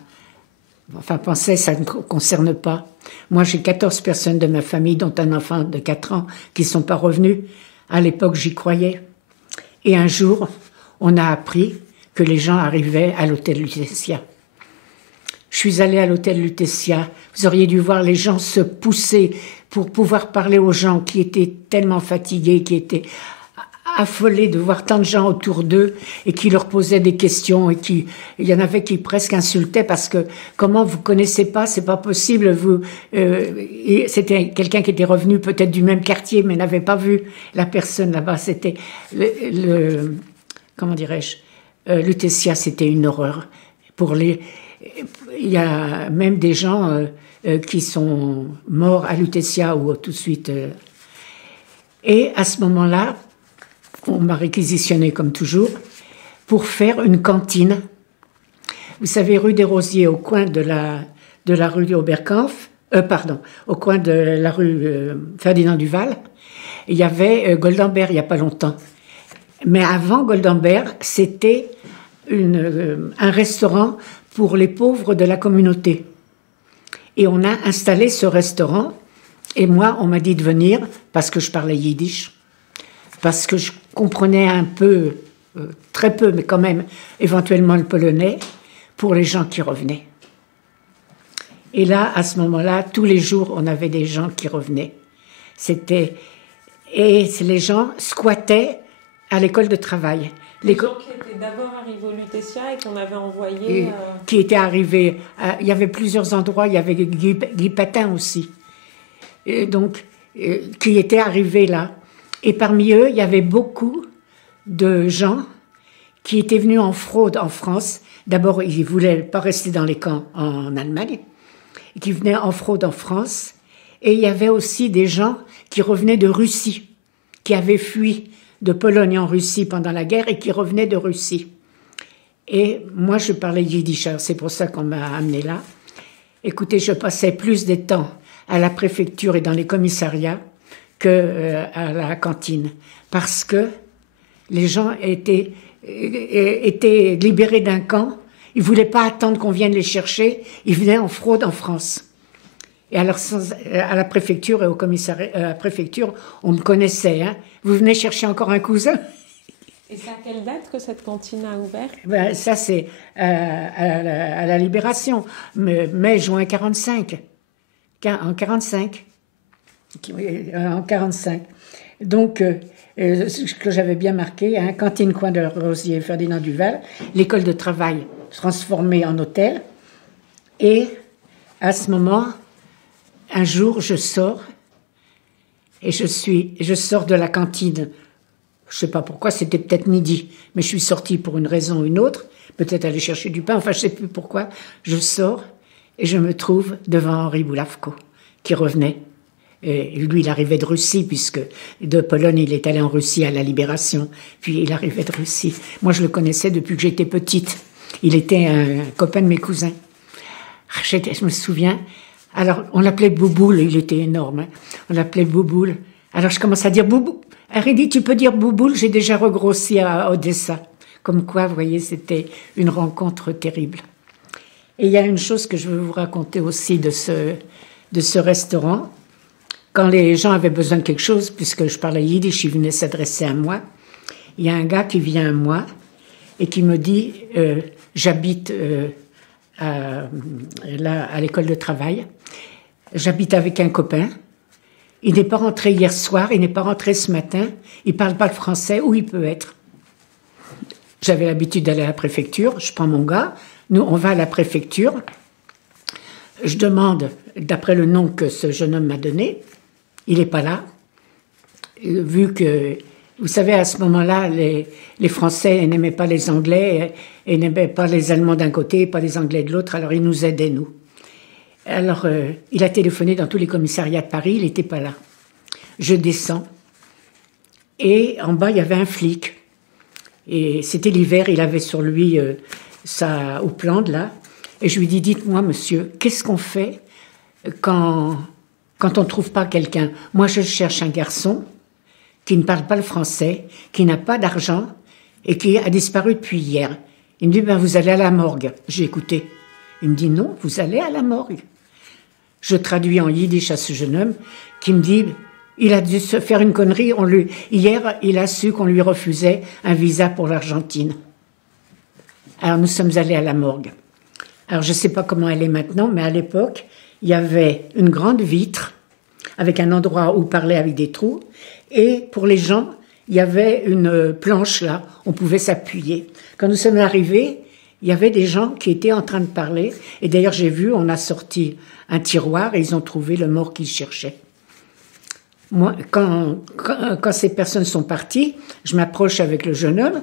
pensait que ça ne concerne pas. Moi, j'ai 14 personnes de ma famille, dont un enfant de 4 ans, qui ne sont pas revenus. À l'époque, j'y croyais. Et un jour, on a appris que les gens arrivaient à l'hôtel Lutetia. Je suis allée à l'hôtel Lutetia. Vous auriez dû voir les gens se pousser pour pouvoir parler aux gens qui étaient tellement fatigués, qui étaient affolés de voir tant de gens autour d'eux et qui leur posaient des questions et il y en avait qui presque insultaient parce que comment vous connaissez pas, c'est pas possible. C'était quelqu'un qui était revenu peut-être du même quartier mais n'avait pas vu la personne là-bas. C'était comment dirais-je, Lutetia, c'était une horreur pour les. Il y a même des gens qui sont morts à Lutetia ou tout de suite. Et à ce moment-là, on m'a réquisitionné comme toujours pour faire une cantine. Vous savez, rue des Rosiers, au coin de la rue Oberkampf, au coin de la rue Ferdinand Duval, il y avait Goldenberg il n'y a pas longtemps. Mais avant Goldenberg, c'était un restaurant pour les pauvres de la communauté. Et on a installé ce restaurant, et moi, on m'a dit de venir, parce que je parlais yiddish, parce que je comprenais un peu très peu, mais quand même, éventuellement le polonais, pour les gens qui revenaient. Et là, à ce moment-là, tous les jours, on avait des gens qui revenaient. Et les gens squattaient à l'école de travail. Les gens qui étaient d'abord arrivés au Lutetia et qu'on avait envoyés... Qui étaient arrivés... il y avait plusieurs endroits, il y avait Guy Patin aussi. Et donc, qui étaient arrivés là. Et parmi eux, il y avait beaucoup de gens qui étaient venus en fraude en France. D'abord, ils ne voulaient pas rester dans les camps en Allemagne, qui venaient en fraude en France. Et il y avait aussi des gens qui revenaient de Russie, qui avaient fui de Pologne en Russie pendant la guerre et qui revenaient de Russie. Et moi, je parlais yiddish, c'est pour ça qu'on m'a amené là. Écoutez, je passais plus de temps à la préfecture et dans les commissariats qu'à la cantine, parce que les gens étaient libérés d'un camp, ils ne voulaient pas attendre qu'on vienne les chercher, ils venaient en fraude en France. Et alors, à la préfecture et au commissariat, à la préfecture, on me connaissait. Hein. Vous venez chercher encore un cousin? Et c'est à quelle date que cette cantine a ouvert? Ben, ça, c'est à la Libération, mai-juin 45. En 45. En 45. Donc, ce que j'avais bien marqué, hein, cantine coin de Rosier, Ferdinand Duval, l'école de travail transformée en hôtel. Et à ce moment, un jour, je sors et je sors de la cantine. Je ne sais pas pourquoi, c'était peut-être midi, mais je suis sortie pour une raison ou une autre, peut-être aller chercher du pain, enfin je ne sais plus pourquoi. Je sors et je me trouve devant Henri Boulavko, qui revenait. Et lui, il arrivait de Russie, puisque de Pologne, il est allé en Russie à la Libération, puis il arrivait de Russie. Moi, je le connaissais depuis que j'étais petite. Il était un copain de mes cousins. Je me souviens... Alors, on l'appelait Bouboule, il était énorme. Hein. On l'appelait Bouboule. Alors, je commence à dire Bouboule. Harry dit, tu peux dire Bouboule, j'ai déjà regrossi à Odessa. Comme quoi, vous voyez, c'était une rencontre terrible. Et il y a une chose que je veux vous raconter aussi de ce restaurant. Quand les gens avaient besoin de quelque chose, puisque je parlais yiddish, ils venaient s'adresser à moi. Il y a un gars qui vient à moi et qui me dit, j'habite là à l'école de travail. J'habite avec un copain. Il n'est pas rentré hier soir, il n'est pas rentré ce matin. Il ne parle pas le français, où il peut être. J'avais l'habitude d'aller à la préfecture. Je prends mon gars. Nous, on va à la préfecture. Je demande, d'après le nom que ce jeune homme m'a donné, il n'est pas là. Vu que, vous savez, à ce moment-là, les Français n'aimaient pas les Anglais et n'aimaient pas les Allemands d'un côté, pas les Anglais de l'autre, alors ils nous aidaient, nous. Alors, il a téléphoné dans tous les commissariats de Paris, il n'était pas là. Je descends, et en bas, il y avait un flic. Et c'était l'hiver, il avait sur lui sa houppelande, là. Et je lui dis, dites-moi, monsieur, qu'est-ce qu'on fait quand on ne trouve pas quelqu'un? Moi, je cherche un garçon qui ne parle pas le français, qui n'a pas d'argent et qui a disparu depuis hier. Il me dit, ben, vous allez à la morgue. J'ai écouté. Il me dit, non, vous allez à la morgue. Je traduis en yiddish à ce jeune homme qui me dit, il a dû se faire une connerie. Hier, il a su qu'on lui refusait un visa pour l'Argentine. Alors, nous sommes allés à la morgue. Alors, je ne sais pas comment elle est maintenant, mais à l'époque, il y avait une grande vitre avec un endroit où parler avec des trous. Et pour les gens, il y avait une planche là, on pouvait s'appuyer. Quand nous sommes arrivés, il y avait des gens qui étaient en train de parler. Et d'ailleurs, j'ai vu, on a sorti un tiroir et ils ont trouvé le mort qu'ils cherchaient. Moi, quand ces personnes sont parties, je m'approche avec le jeune homme.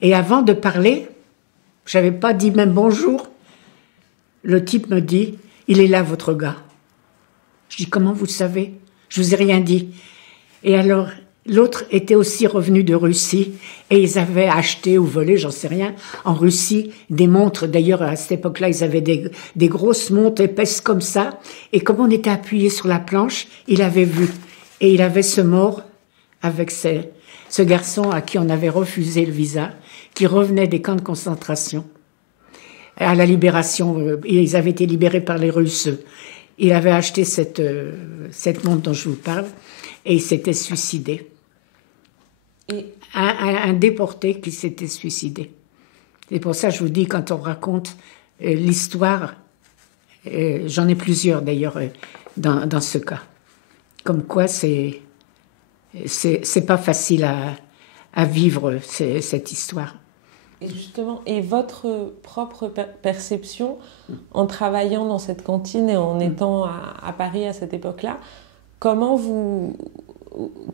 Et avant de parler, je n'avais pas dit même bonjour. Le type me dit, il est là, votre gars. Je dis, comment vous le savez? Je vous ai rien dit. Et alors, l'autre était aussi revenu de Russie et ils avaient acheté ou volé, j'en sais rien, en Russie, des montres. D'ailleurs, à cette époque-là, ils avaient des grosses montres épaisses comme ça. Et comme on était appuyé sur la planche, il avait vu. Et il avait ce mort avec ce garçon à qui on avait refusé le visa, qui revenait des camps de concentration. À la Libération, ils avaient été libérés par les Russes. Il avait acheté cette montre dont je vous parle et il s'était suicidé. un déporté qui s'était suicidé. C'est pour ça que je vous dis, quand on raconte l'histoire, j'en ai plusieurs d'ailleurs dans ce cas. Comme quoi c'est pas facile à vivre cette histoire. Et justement, et votre propre perception en travaillant dans cette cantine et en étant à Paris à cette époque-là,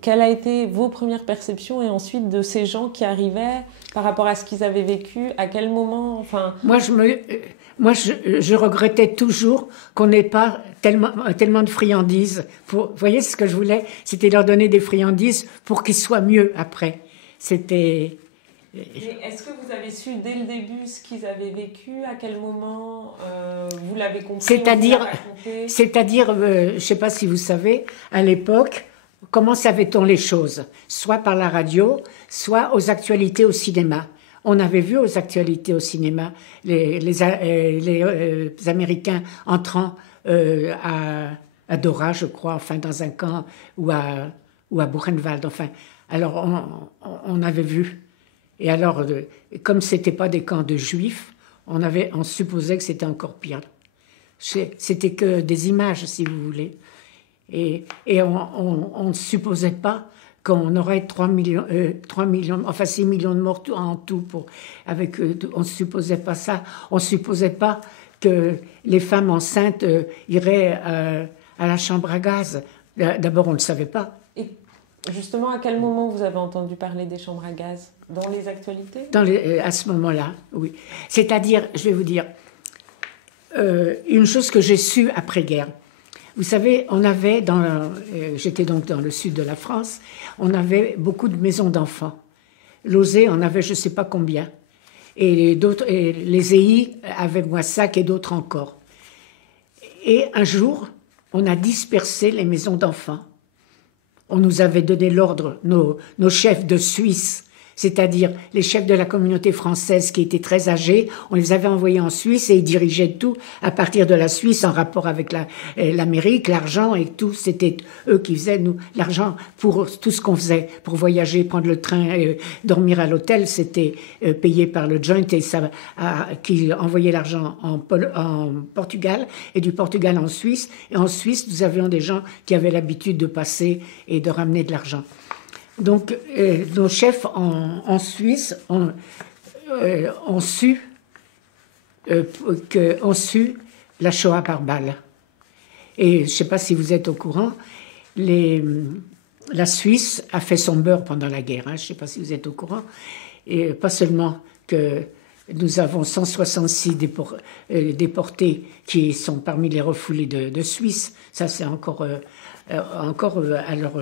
quelle a été vos premières perceptions et ensuite de ces gens qui arrivaient par rapport à ce qu'ils avaient vécu, à quel moment, enfin... Moi, je regrettais toujours qu'on n'ait pas tellement de friandises. Vous voyez ce que je voulais? C'était leur donner des friandises pour qu'ils soient mieux après. C'était... Mais est-ce que vous avez su dès le début ce qu'ils avaient vécu? À quel moment vous l'avez compris? C'est-à-dire, je ne sais pas si vous savez, à l'époque, comment savait-on les choses? Soit par la radio, soit aux actualités au cinéma. On avait vu aux actualités au cinéma les Américains entrant à Dora, je crois, enfin dans un camp, ou à Buchenwald, enfin. Alors on avait vu. Et alors, comme c'était pas des camps de juifs, on supposait que c'était encore pire. C'était que des images, si vous voulez. Et on ne supposait pas qu'on aurait 3 millions, enfin 6 millions de morts en tout. On ne supposait pas ça. On ne supposait pas que les femmes enceintes iraient à la chambre à gaz. D'abord, on ne le savait pas. Et justement, à quel moment vous avez entendu parler des chambres à gaz? Dans les actualités? À ce moment-là, oui. C'est-à-dire, je vais vous dire, une chose que j'ai su après-guerre. Vous savez, j'étais donc dans le sud de la France, on avait beaucoup de maisons d'enfants. Lozé en avait je ne sais pas combien. Et les EI avaient Moissac et d'autres encore. Et un jour, on a dispersé les maisons d'enfants. On nous avait donné l'ordre, nos chefs de Suisse, c'est-à-dire les chefs de la communauté française qui étaient très âgés, on les avait envoyés en Suisse et ils dirigeaient tout à partir de la Suisse en rapport avec l'Amérique, l'argent et tout. C'était eux qui faisaient l'argent pour tout ce qu'on faisait, pour voyager, prendre le train, dormir à l'hôtel, c'était payé par le joint et qui envoyait l'argent en Portugal et du Portugal en Suisse. Et en Suisse, nous avions des gens qui avaient l'habitude de passer et de ramener de l'argent. Donc, nos chefs en Suisse ont su la Shoah par balle. Et je ne sais pas si vous êtes au courant, la Suisse a fait son beurre pendant la guerre. Je ne sais pas si vous êtes au courant. Et pas seulement que nous avons 166 déportés qui sont parmi les refoulés de Suisse. Ça, c'est encore à leur...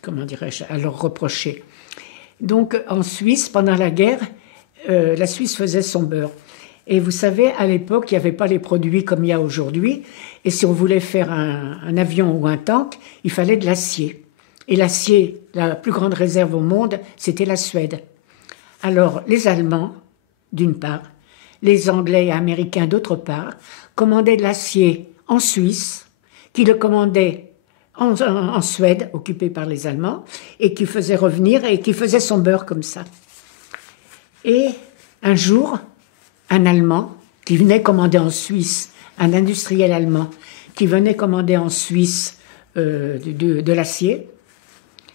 comment dirais-je, à leur reprocher. Donc, en Suisse, pendant la guerre, la Suisse faisait son beurre. Et vous savez, à l'époque, il n'y avait pas les produits comme il y a aujourd'hui. Et si on voulait faire un avion ou un tank, il fallait de l'acier. Et l'acier, la plus grande réserve au monde, c'était la Suède. Alors, les Allemands, d'une part, les Anglais et Américains, d'autre part, commandaient de l'acier en Suisse, qui le commandaient en Suède, occupée par les Allemands, et qui faisait revenir et qui faisait son beurre comme ça. Et un jour, un Allemand qui venait commander en Suisse, un industriel allemand qui venait commander en Suisse de l'acier,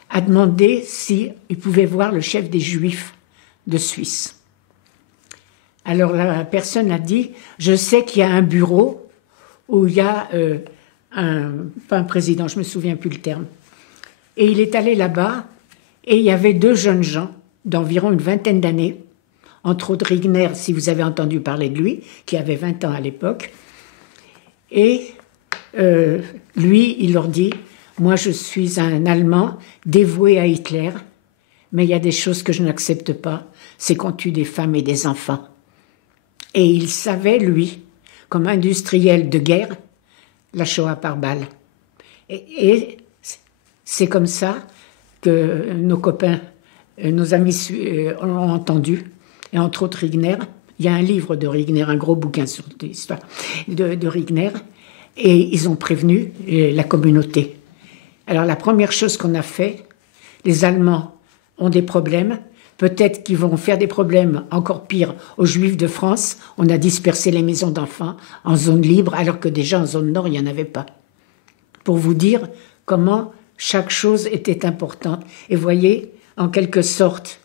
a demandé s'il pouvait voir le chef des Juifs de Suisse. Alors la personne a dit, je sais qu'il y a un bureau où il y a... pas un président, je ne me souviens plus le terme. Et il est allé là-bas, et il y avait 2 jeunes gens d'environ une vingtaine d'années, entre autres Rigner, si vous avez entendu parler de lui, qui avait 20 ans à l'époque. Et lui, il leur dit, moi je suis un Allemand dévoué à Hitler, mais il y a des choses que je n'accepte pas, c'est qu'on tue des femmes et des enfants. Et il savait, lui, comme industriel de guerre, la Shoah par balle. Et c'est comme ça que nos copains, nos amis ont entendu, et entre autres Rigner. Il y a un livre de Rigner, un gros bouquin sur l'histoire de Rigner, et ils ont prévenu la communauté. Alors la première chose qu'on a fait, les Allemands ont des problèmes. Peut-être qu'ils vont faire des problèmes encore pires aux Juifs de France. On a dispersé les maisons d'enfants en zone libre, alors que déjà en zone nord, il n'y en avait pas. Pour vous dire comment chaque chose était importante. Et voyez, en quelque sorte,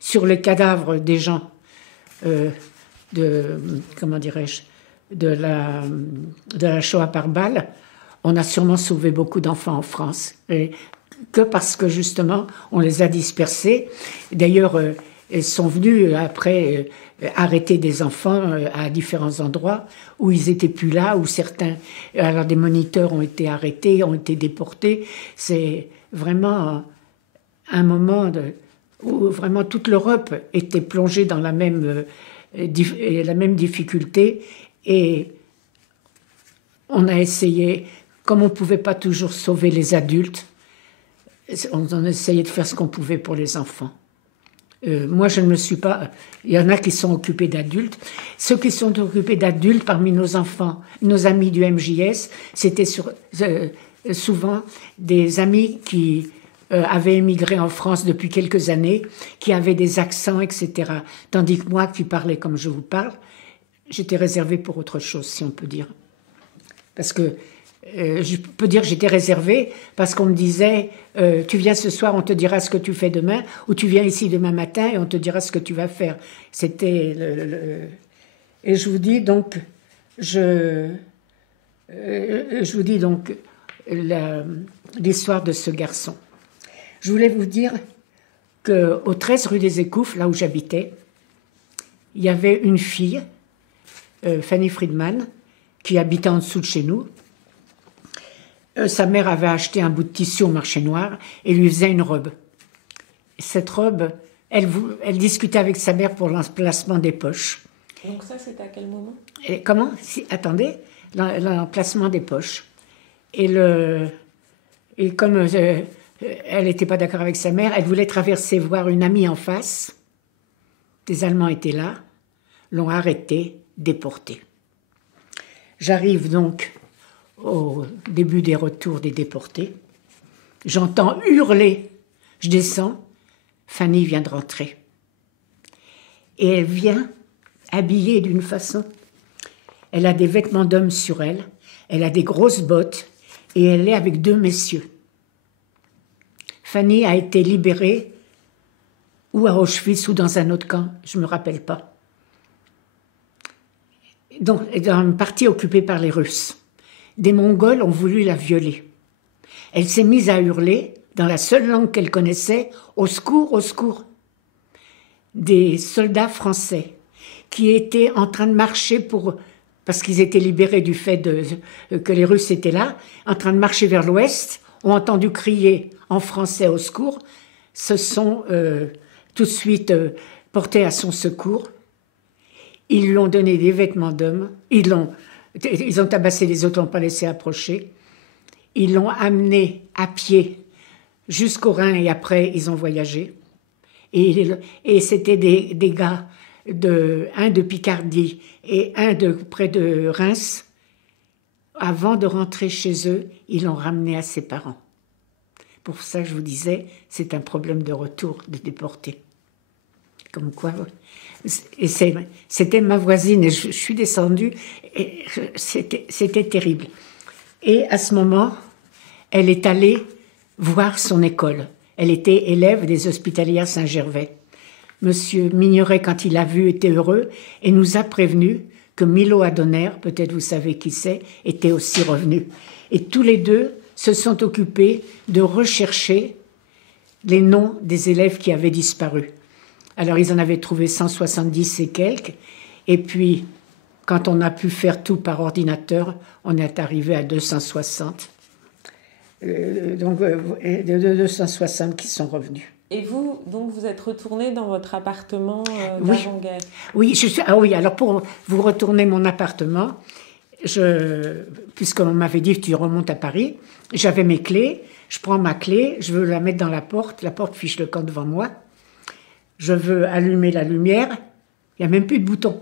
sur les cadavres des gens, comment dirais-je, de la Shoah par balle, on a sûrement sauvé beaucoup d'enfants en France. Et que parce que justement, on les a dispersés. D'ailleurs, ils sont venus après arrêter des enfants à différents endroits où ils étaient plus là, où certains, alors des moniteurs ont été arrêtés, ont été déportés. C'est vraiment un moment où vraiment toute l'Europe était plongée dans la même difficulté, et on a essayé, comme on ne pouvait pas toujours sauver les adultes, on a essayé de faire ce qu'on pouvait pour les enfants. Moi, je ne me suis pas... Il y en a qui sont occupés d'adultes. Ceux qui sont occupés d'adultes, parmi nos enfants, nos amis du MJS, c'était souvent des amis qui avaient émigré en France depuis quelques années, qui avaient des accents, etc. Tandis que moi, qui parlais comme je vous parle, j'étais réservée pour autre chose, si on peut dire. Parce que je peux dire que j'étais réservée parce qu'on me disait tu viens ce soir, on te dira ce que tu fais demain, ou tu viens ici demain matin et on te dira ce que tu vas faire. C'était et je vous dis donc l'histoire de ce garçon. Je voulais vous dire qu'au 13 rue des Écouffes, là où j'habitais, il y avait une fille, Fanny Friedman, qui habitait en dessous de chez nous. Sa mère avait acheté un bout de tissu au marché noir et lui faisait une robe. Cette robe, elle discutait avec sa mère pour l'emplacement des poches. Donc ça, c'est à quel moment? Comment? Attendez, l'emplacement des poches. Et comme elle n'était pas d'accord avec sa mère, elle voulait traverser voir une amie en face. Des Allemands étaient là, l'ont arrêtée, déportée. J'arrive donc au début des retours des déportés. J'entends hurler. Je descends. Fanny vient de rentrer. Et elle vient habillée d'une façon. Elle a des vêtements d'homme sur elle. Elle a des grosses bottes. Et elle est avec deux messieurs. Fanny a été libérée ou à Auschwitz ou dans un autre camp. Je ne me rappelle pas. Donc, dans une partie occupée par les Russes. Des Mongols ont voulu la violer. Elle s'est mise à hurler, dans la seule langue qu'elle connaissait, « Au secours, au secours !» Des soldats français qui étaient en train de marcher parce qu'ils étaient libérés du fait que les Russes étaient là, en train de marcher vers l'ouest, ont entendu crier en français « Au secours !» se sont tout de suite portés à son secours. Ils lui ont donné des vêtements d'homme, ils ont tabassé les autres, l'ont pas laissé approcher. Ils l'ont amené à pied jusqu'au Rhin et après ils ont voyagé. Et c'était des gars, un de Picardie et un de près de Reims. Avant de rentrer chez eux, ils l'ont ramené à ses parents. Pour ça, je vous disais, c'est un problème de retour, de déportés. Comme quoi... Et c'était ma voisine et je suis descendue et c'était terrible. Et à ce moment, elle est allée voir son école. Elle était élève des Hospitalières Saint-Gervais. Monsieur Migneret, quand il l'a vu, était heureux et nous a prévenu que Milo Adonner, peut-être vous savez qui c'est, était aussi revenu. Et tous les deux se sont occupés de rechercher les noms des élèves qui avaient disparu. Alors, ils en avaient trouvé 170 et quelques. Et puis, quand on a pu faire tout par ordinateur, on est arrivé à 260. Donc, 260 qui sont revenus. Et vous, donc, vous êtes retourné dans votre appartement d'avant-guerre? Oui, alors pour vous retourner mon appartement, puisqu'on m'avait dit que tu remontes à Paris, j'avais mes clés, je prends ma clé, je veux la mettre dans la porte fiche le camp devant moi. Je veux allumer la lumière, il n'y a même plus de boutons.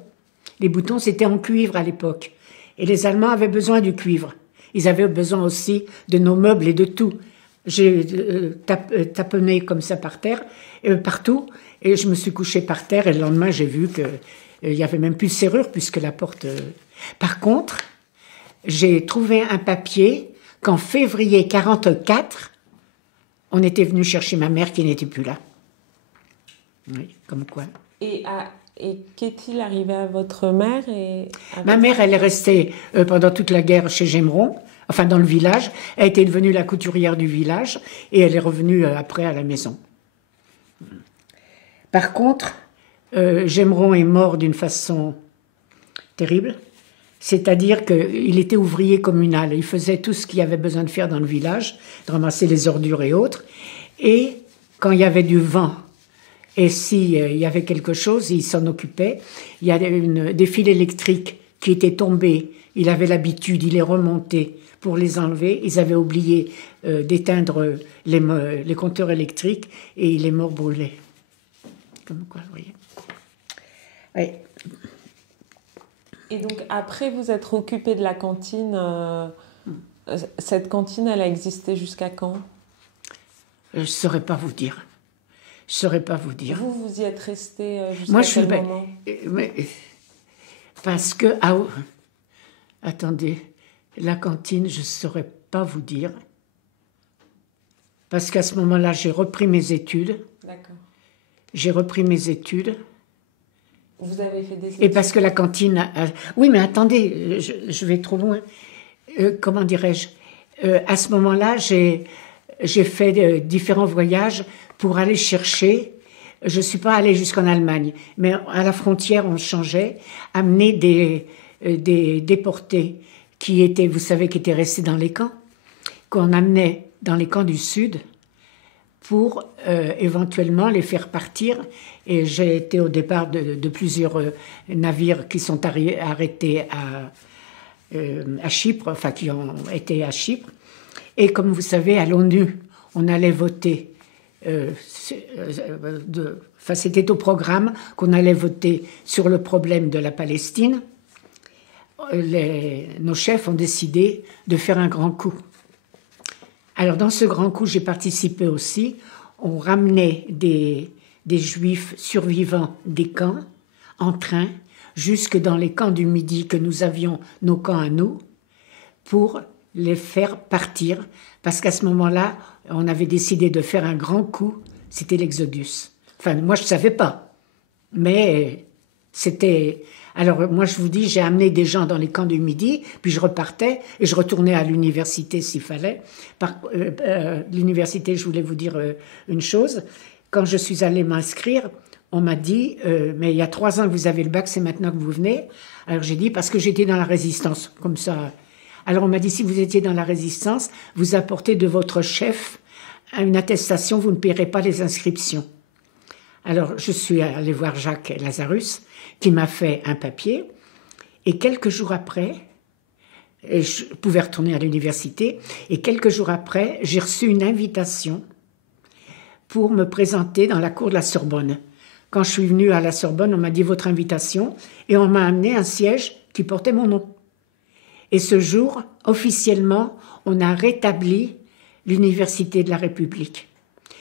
Les boutons, c'était en cuivre à l'époque. Et les Allemands avaient besoin du cuivre. Ils avaient besoin aussi de nos meubles et de tout. J'ai taponné comme ça par terre, partout, et je me suis couchée par terre, et le lendemain, j'ai vu qu'il n'y avait même plus de serrure, puisque la porte... Par contre, j'ai trouvé un papier qu'en février 1944, on était venu chercher ma mère qui n'était plus là. Oui, comme quoi. Et qu'est-il arrivé à votre mère Ma mère, elle est restée pendant toute la guerre chez Gemron, enfin dans le village. Elle était devenue la couturière du village et elle est revenue après à la maison. Par contre, Gemron est mort d'une façon terrible. C'est-à-dire qu'il était ouvrier communal. Il faisait tout ce qu'il y avait besoin de faire dans le village, de ramasser les ordures et autres. Et quand il y avait du vent, et s'il y avait quelque chose, il s'en occupait. Il y avait des fils électriques qui étaient tombés. Il avait l'habitude, il les remontait pour les enlever. Ils avaient oublié d'éteindre les compteurs électriques et il est mort brûlé. Comme quoi, vous voyez. Oui. Et donc, après vous être occupé de la cantine, cette cantine, elle a existé jusqu'à quand? Je ne saurais pas vous dire. Je ne saurais pas vous dire. Vous y êtes resté jusqu'à quel moment? Parce que... attendez, la cantine, je ne saurais pas vous dire. Parce qu'à ce moment-là, j'ai repris mes études. D'accord. J'ai repris mes études. Vous avez fait des études? Et parce que la cantine... Oui, mais attendez, je vais trop loin. Comment dirais-je? À ce moment-là, j'ai fait différents voyages pour aller chercher... Je ne suis pas allée jusqu'en Allemagne, mais à la frontière, on changeait, amener des déportés qui étaient, vous savez, qui étaient restés dans les camps, qu'on amenait dans les camps du Sud pour éventuellement les faire partir. Et j'ai été au départ de plusieurs navires qui sont arrêtés à Chypre, enfin qui ont été à Chypre. Et comme vous savez, à l'ONU, on allait voter, c'était au programme qu'on allait voter sur le problème de la Palestine. Nos chefs ont décidé de faire un grand coup. Alors dans ce grand coup, j'ai participé aussi. On ramenait des juifs survivants des camps en train jusque dans les camps du Midi que nous avions, nos camps à nous, pour les faire partir. Parce qu'à ce moment-là, on avait décidé de faire un grand coup, c'était l'Exodus. Enfin, moi, je ne savais pas. Mais c'était... Alors, moi, je vous dis, j'ai amené des gens dans les camps du Midi, puis je repartais et je retournais à l'université s'il fallait. L'université, je voulais vous dire une chose. Quand je suis allée m'inscrire, on m'a dit, mais il y a 3 ans que vous avez le bac, c'est maintenant que vous venez. Alors, j'ai dit, parce que j'étais dans la résistance, comme ça. Alors, on m'a dit, si vous étiez dans la résistance, vous apportez de votre chef une attestation, vous ne paierez pas les inscriptions. Alors, je suis allée voir Jacques Lazarus, qui m'a fait un papier. Et quelques jours après, je pouvais retourner à l'université. Et quelques jours après, j'ai reçu une invitation pour me présenter dans la cour de la Sorbonne. Quand je suis venue à la Sorbonne, on m'a dit votre invitation et on m'a amené un siège qui portait mon nom. Et ce jour, officiellement, on a rétabli l'Université de la République.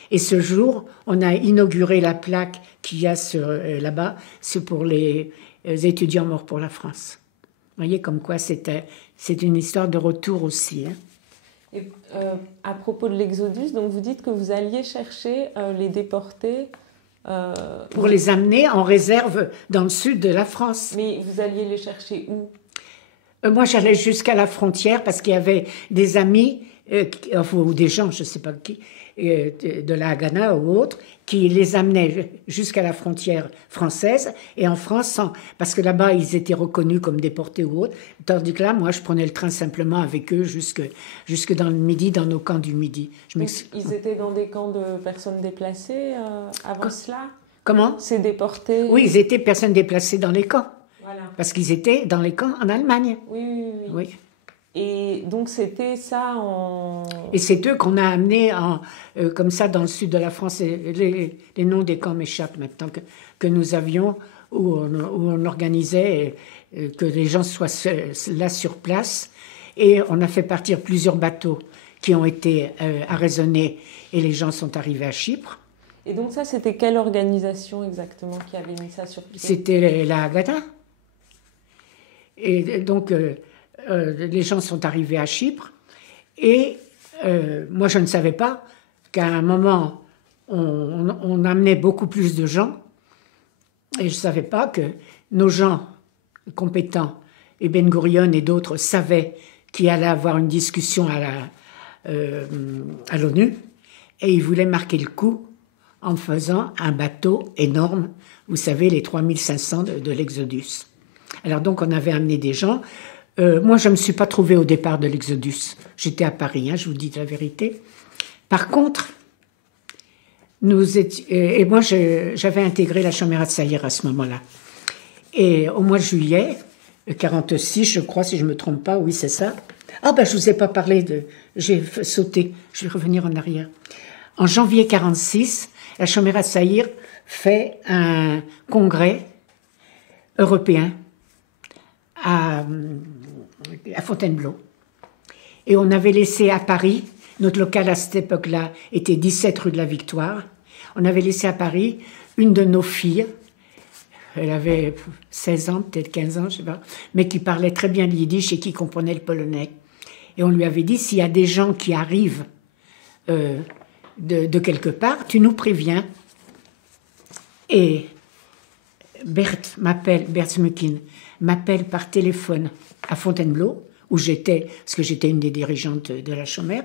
Et ce jour, on a inauguré la plaque qu'il y a là-bas, c'est pour les étudiants morts pour la France. Vous voyez comme quoi c'est une histoire de retour aussi. Hein. Et à propos de l'Exodus, donc vous dites que vous alliez chercher les déportés... pour les amener en réserve dans le sud de la France. Mais vous alliez les chercher où? Moi, j'allais jusqu'à la frontière parce qu'il y avait des amis, ou des gens, je ne sais pas qui, de la Haganah ou autres, qui les amenaient jusqu'à la frontière française. Et en France, parce que là-bas, ils étaient reconnus comme déportés ou autres. Tandis que là, moi, je prenais le train simplement avec eux jusque dans le Midi, dans nos camps du Midi. Donc, ils étaient dans des camps de personnes déplacées avant cela? Comment? Ces déportés? Oui, ils étaient personnes déplacées dans les camps. Voilà. Parce qu'ils étaient dans les camps en Allemagne. Oui. Et donc c'était ça en... Et c'est eux qu'on a amenés comme ça dans le sud de la France. Les noms des camps m'échappent maintenant que nous avions, où on organisait que les gens soient là sur place. Et on a fait partir plusieurs bateaux qui ont été arraisonnés et les gens sont arrivés à Chypre. Et donc ça, c'était quelle organisation exactement qui avait mis ça sur pied? C'était la Haggadah. Et donc, les gens sont arrivés à Chypre. Et moi, je ne savais pas qu'à un moment, on amenait beaucoup plus de gens. Et je ne savais pas que nos gens compétents, et Ben Gurion et d'autres, savaient qu'il allait avoir une discussion à l'ONU. Et ils voulaient marquer le coup en faisant un bateau énorme, vous savez, les 3500 de l'Exodus. Alors donc, on avait amené des gens. Moi, je ne me suis pas trouvée au départ de l'Exodus. J'étais à Paris, je vous dis la vérité. Par contre, et moi, j'avais intégré la Shomerat Saïr à ce moment-là. Et au mois de juillet, 46, je crois, si je ne me trompe pas, oui, c'est ça. Ah ben, je ne vous ai pas parlé de... J'ai sauté, je vais revenir en arrière. En janvier 46, la Shomerat Saïr fait un congrès européen à Fontainebleau. Et on avait laissé à Paris, notre local à cette époque-là était 17 rue de la Victoire, on avait laissé à Paris une de nos filles, elle avait 16 ans, peut-être 15 ans, je ne sais pas, mais qui parlait très bien le yiddish et qui comprenait le polonais. Et on lui avait dit, s'il y a des gens qui arrivent de quelque part, tu nous préviens. Et Bert Smukin m'appelle par téléphone à Fontainebleau, où j'étais, parce que j'étais une des dirigeantes de la Shomer.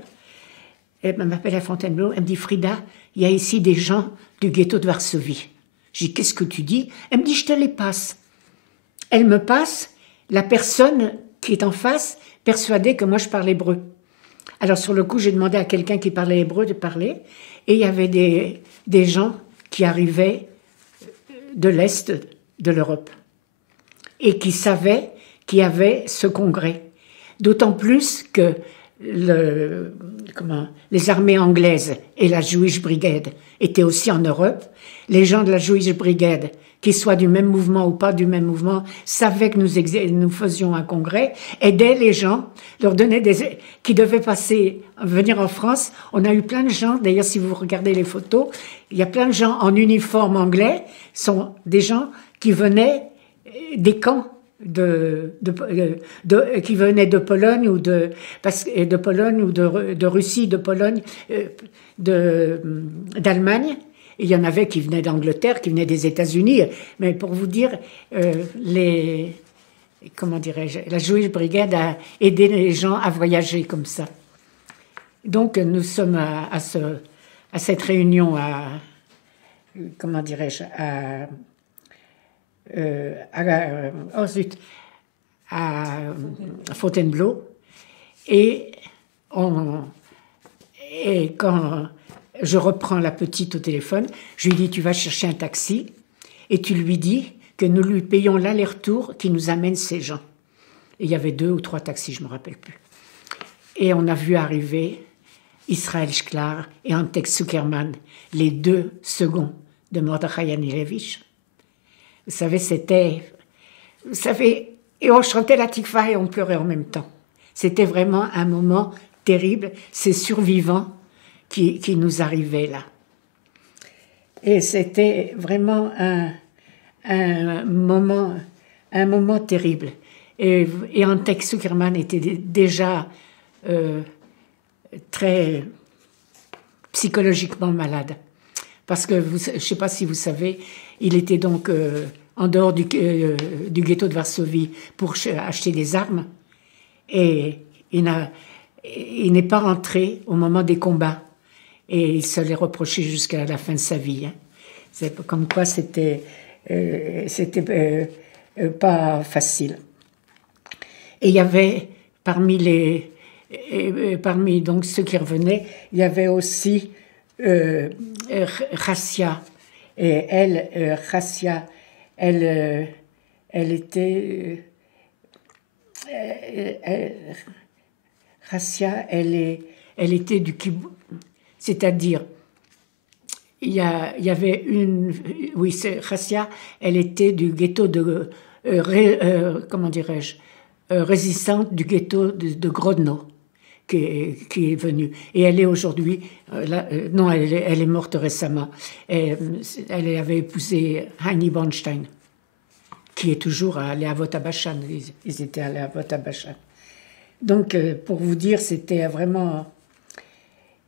Elle m'appelle à Fontainebleau, elle me dit, Frida, il y a ici des gens du ghetto de Varsovie. Je dis, qu'est-ce que tu dis? Elle me dit, je te les passe. Elle me passe la personne qui est en face, persuadée que moi je parle hébreu. Alors sur le coup, j'ai demandé à quelqu'un qui parlait hébreu de parler, et il y avait des gens qui arrivaient de l'Est de l'Europe et qui savaient qu'il y avait ce congrès. D'autant plus que les armées anglaises et la Jewish Brigade étaient aussi en Europe. Les gens de la Jewish Brigade, qu'ils soient du même mouvement ou pas du même mouvement, savaient que nous faisions un congrès, aidaient les gens, leur donnaient qui devaient venir en France. On a eu plein de gens, d'ailleurs si vous regardez les photos, il y a plein de gens en uniforme anglais, sont des gens qui venaient des camps qui venaient de Pologne ou de Russie, de Pologne, d'Allemagne. Il y en avait qui venaient d'Angleterre, qui venaient des États-Unis. Mais pour vous dire, la Jewish Brigade a aidé les gens à voyager comme ça. Donc nous sommes à cette réunion à Fontainebleau. Et quand je reprends la petite au téléphone, je lui dis, tu vas chercher un taxi et tu lui dis que nous lui payons l'aller-retour qui nous amène ces gens. Et il y avait 2 ou 3 taxis, je ne me rappelle plus. Et on a vu arriver Israël Shklar et Antek Zuckerman, les 2 seconds de Mordechai Anilevich. Vous savez, et on chantait la tikva et on pleurait en même temps. C'était vraiment un moment terrible, ces survivants qui nous arrivaient là. Et c'était vraiment un moment terrible. Et Antek Zuckerman était déjà très psychologiquement malade. Parce que, je ne sais pas si vous savez, il était donc en dehors du ghetto de Varsovie pour acheter des armes. Et il n'est pas rentré au moment des combats. Et il se l'est reproché jusqu'à la fin de sa vie. C'est comme quoi c'était pas facile. Et il y avait parmi donc ceux qui revenaient, il y avait aussi Rassia. Et elle, Rassia, elle était Rassia, elle était du kibbutz, c'est-à-dire il y avait Rassia, elle était du ghetto de résistante du ghetto de Grodno, qui est venue. Et elle est aujourd'hui... non, elle est morte récemment. Elle avait épousé Heini Bornstein, qui est toujours allé à Votabachan. Ils étaient allés à Votabachan. Donc, pour vous dire, c'était vraiment...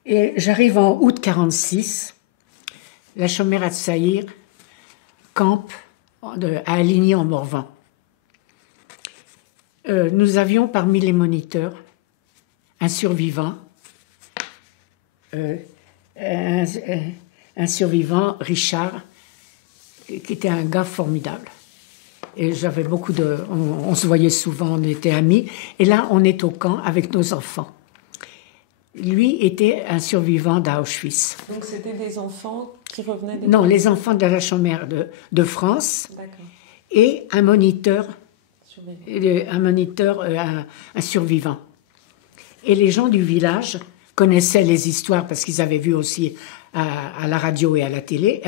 Et j'arrive en août 46. La Chomère à Tsaïr campe à Aligny-en-Morvan. Nous avions parmi les moniteurs un survivant, Richard, qui était un gars formidable. Et j'avais beaucoup de... On se voyait souvent, on était amis. Et là, on est au camp avec nos enfants. Lui était un survivant d'Auschwitz. Donc c'était des enfants qui revenaient des... Non, les enfants de la Chomère de France. D'accord. Et un moniteur, un survivant. Et les gens du village connaissaient les histoires parce qu'ils avaient vu aussi à la radio et à la télé,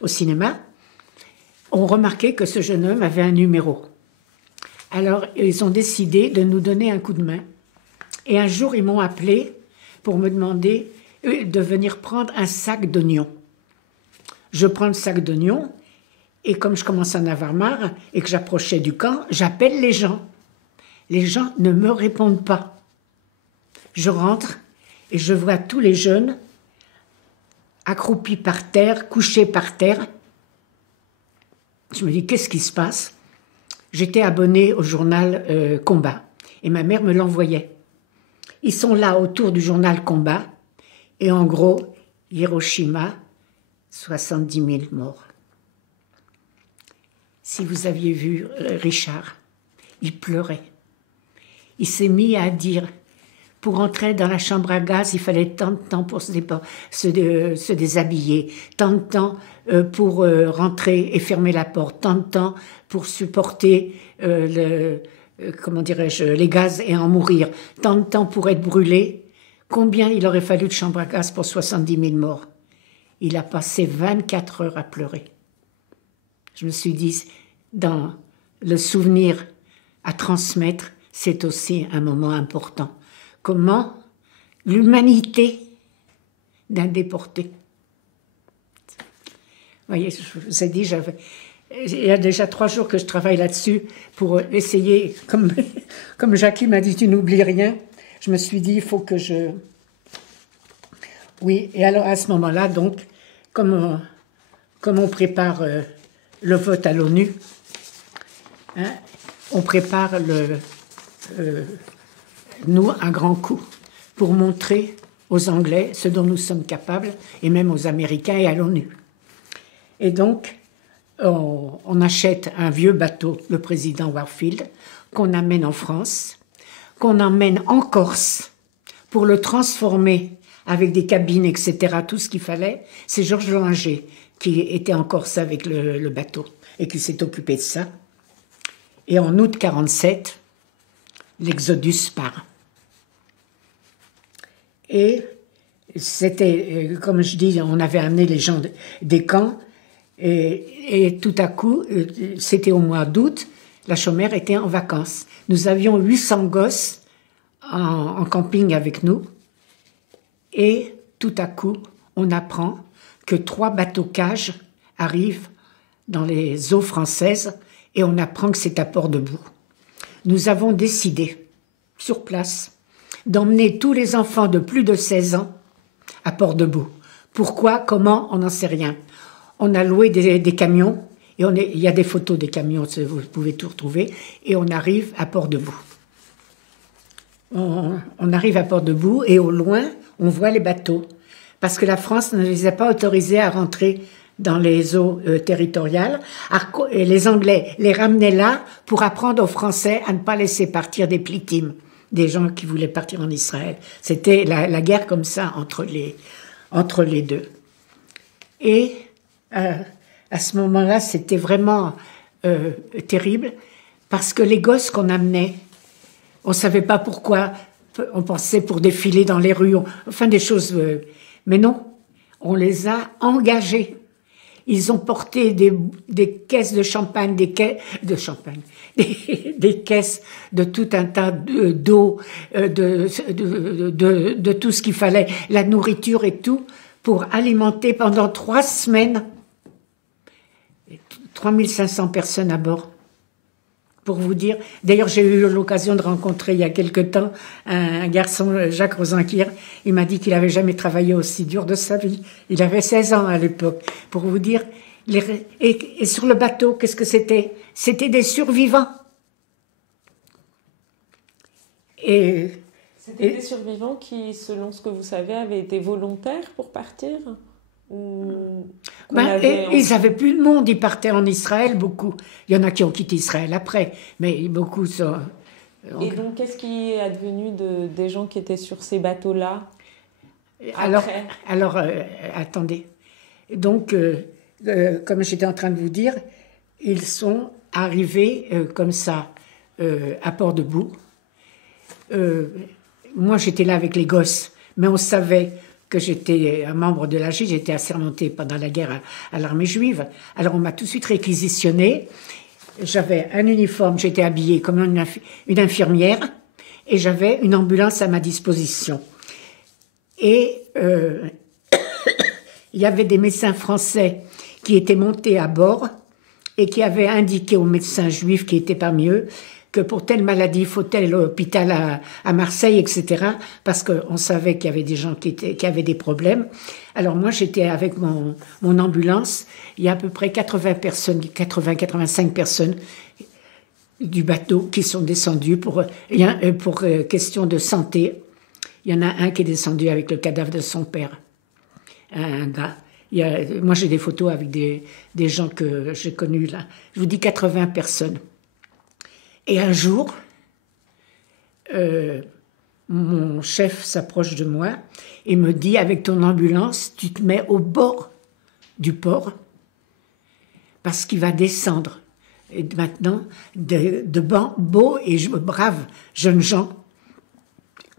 au cinéma, ont remarqué que ce jeune homme avait un numéro. Alors, ils ont décidé de nous donner un coup de main. Et un jour, ils m'ont appelé pour me demander de venir prendre un sac d'oignons. Je prends le sac d'oignons, et comme je commence à en avoir marre, et que j'approchais du camp, j'appelle les gens. Les gens ne me répondent pas. Je rentre, et je vois tous les jeunes accroupis par terre, couchés par terre. Je me dis, qu'est-ce qui se passe? J'étais abonnée au journal Combat, et ma mère me l'envoyait. Ils sont là autour du journal Combat, et en gros, Hiroshima, 70 000 morts. Si vous aviez vu Richard, il pleurait. Il s'est mis à dire, pour entrer dans la chambre à gaz, il fallait tant de temps pour se déshabiller, tant de temps pour rentrer et fermer la porte, tant de temps pour supporter comment dirais-je, les gaz et en mourir, tant de temps pour être brûlé. Combien il aurait fallu de chambres à gaz pour 70 000 morts? Il a passé 24 heures à pleurer. Je me suis dit, dans le souvenir à transmettre, c'est aussi un moment important. Comment l'humanité d'un déporté. Vous voyez, je vous ai dit, il y a déjà 3 jours que je travaille là-dessus pour essayer, comme Jackie m'a dit, tu n'oublies rien. Je me suis dit, il faut que je... Oui, et alors à ce moment-là, donc, comme on prépare le vote à l'ONU, hein, on prépare nous un grand coup pour montrer aux Anglais ce dont nous sommes capables, et même aux Américains et à l'ONU. Et donc, on achète un vieux bateau, le président Warfield, qu'on amène en France, qu'on emmène en Corse pour le transformer avec des cabines, etc., tout ce qu'il fallait. C'est Georges Loinger qui était en Corse avec le bateau et qui s'est occupé de ça. Et en août 47, l'Exodus part. Et c'était, comme je dis, on avait amené les gens des camps, et tout à coup, c'était au mois d'août, la Chomère était en vacances. Nous avions 800 gosses en camping avec nous, et tout à coup, on apprend que 3 bateaux-cages arrivent dans les eaux françaises, et on apprend que c'est à Port-de-Bouc. Nous avons décidé, sur place, d'emmener tous les enfants de plus de 16 ans à Port-de-Bouc. Pourquoi, comment, on n'en sait rien. On a loué des camions, et il y a des photos des camions, vous pouvez tout retrouver, et on arrive à Port-de-Bouc. On arrive à Port-de-Bouc, et au loin, on voit les bateaux, parce que la France ne les a pas autorisés à rentrer dans les eaux territoriales. Et les Anglais les ramenaient là pour apprendre aux Français à ne pas laisser partir des plitimes, des gens qui voulaient partir en Israël. C'était la guerre comme ça entre les deux. Et à ce moment-là, c'était vraiment terrible, parce que les gosses qu'on amenait, on ne savait pas pourquoi, on pensait pour défiler dans les rues, enfin des choses... mais non, on les a engagés. Ils ont porté des caisses de champagne, des caisses de tout un tas d'eau, de tout ce qu'il fallait, la nourriture et tout, pour alimenter pendant 3 semaines 3500 personnes à bord. Pour vous dire, d'ailleurs j'ai eu l'occasion de rencontrer il y a quelque temps un garçon, Jacques Rosanquier, il m'a dit qu'il n'avait jamais travaillé aussi dur de sa vie. Il avait 16 ans à l'époque. Pour vous dire, et sur le bateau, qu'est-ce que c'était? C'était des survivants. C'était des survivants qui, selon ce que vous savez, avaient été volontaires pour partir? Ils n'avaient plus de monde, ils partaient en Israël, beaucoup. Il y en a qui ont quitté Israël après, mais beaucoup sont... Et donc, qu'est-ce qui est advenu des gens qui étaient sur ces bateaux-là alors attendez. Donc, comme j'étais en train de vous dire, ils sont arrivés comme ça à Port-de-Bouc. Moi, j'étais là avec les gosses, mais on savait que j'étais un membre de l'AG, j'étais assermenté pendant la guerre à l'armée juive. Alors on m'a tout de suite réquisitionné. J'avais un uniforme, j'étais habillée comme une infirmière et j'avais une ambulance à ma disposition. Et il y avait des médecins français qui étaient montés à bord et qui avaient indiqué aux médecins juifs qui étaient parmi eux que pour telle maladie, il faut tel hôpital à Marseille, etc. Parce qu'on savait qu'il y avait des gens qui avaient des problèmes. Alors moi, j'étais avec mon ambulance. Il y a à peu près 85 personnes du bateau qui sont descendues pour question de santé. Il y en a un qui est descendu avec le cadavre de son père, un gars. Moi, j'ai des photos avec des gens que j'ai connus là. Je vous dis 80 personnes. Et un jour, mon chef s'approche de moi et me dit, avec ton ambulance, tu te mets au bord du port parce qu'il va descendre. Et maintenant, de beaux et braves jeunes gens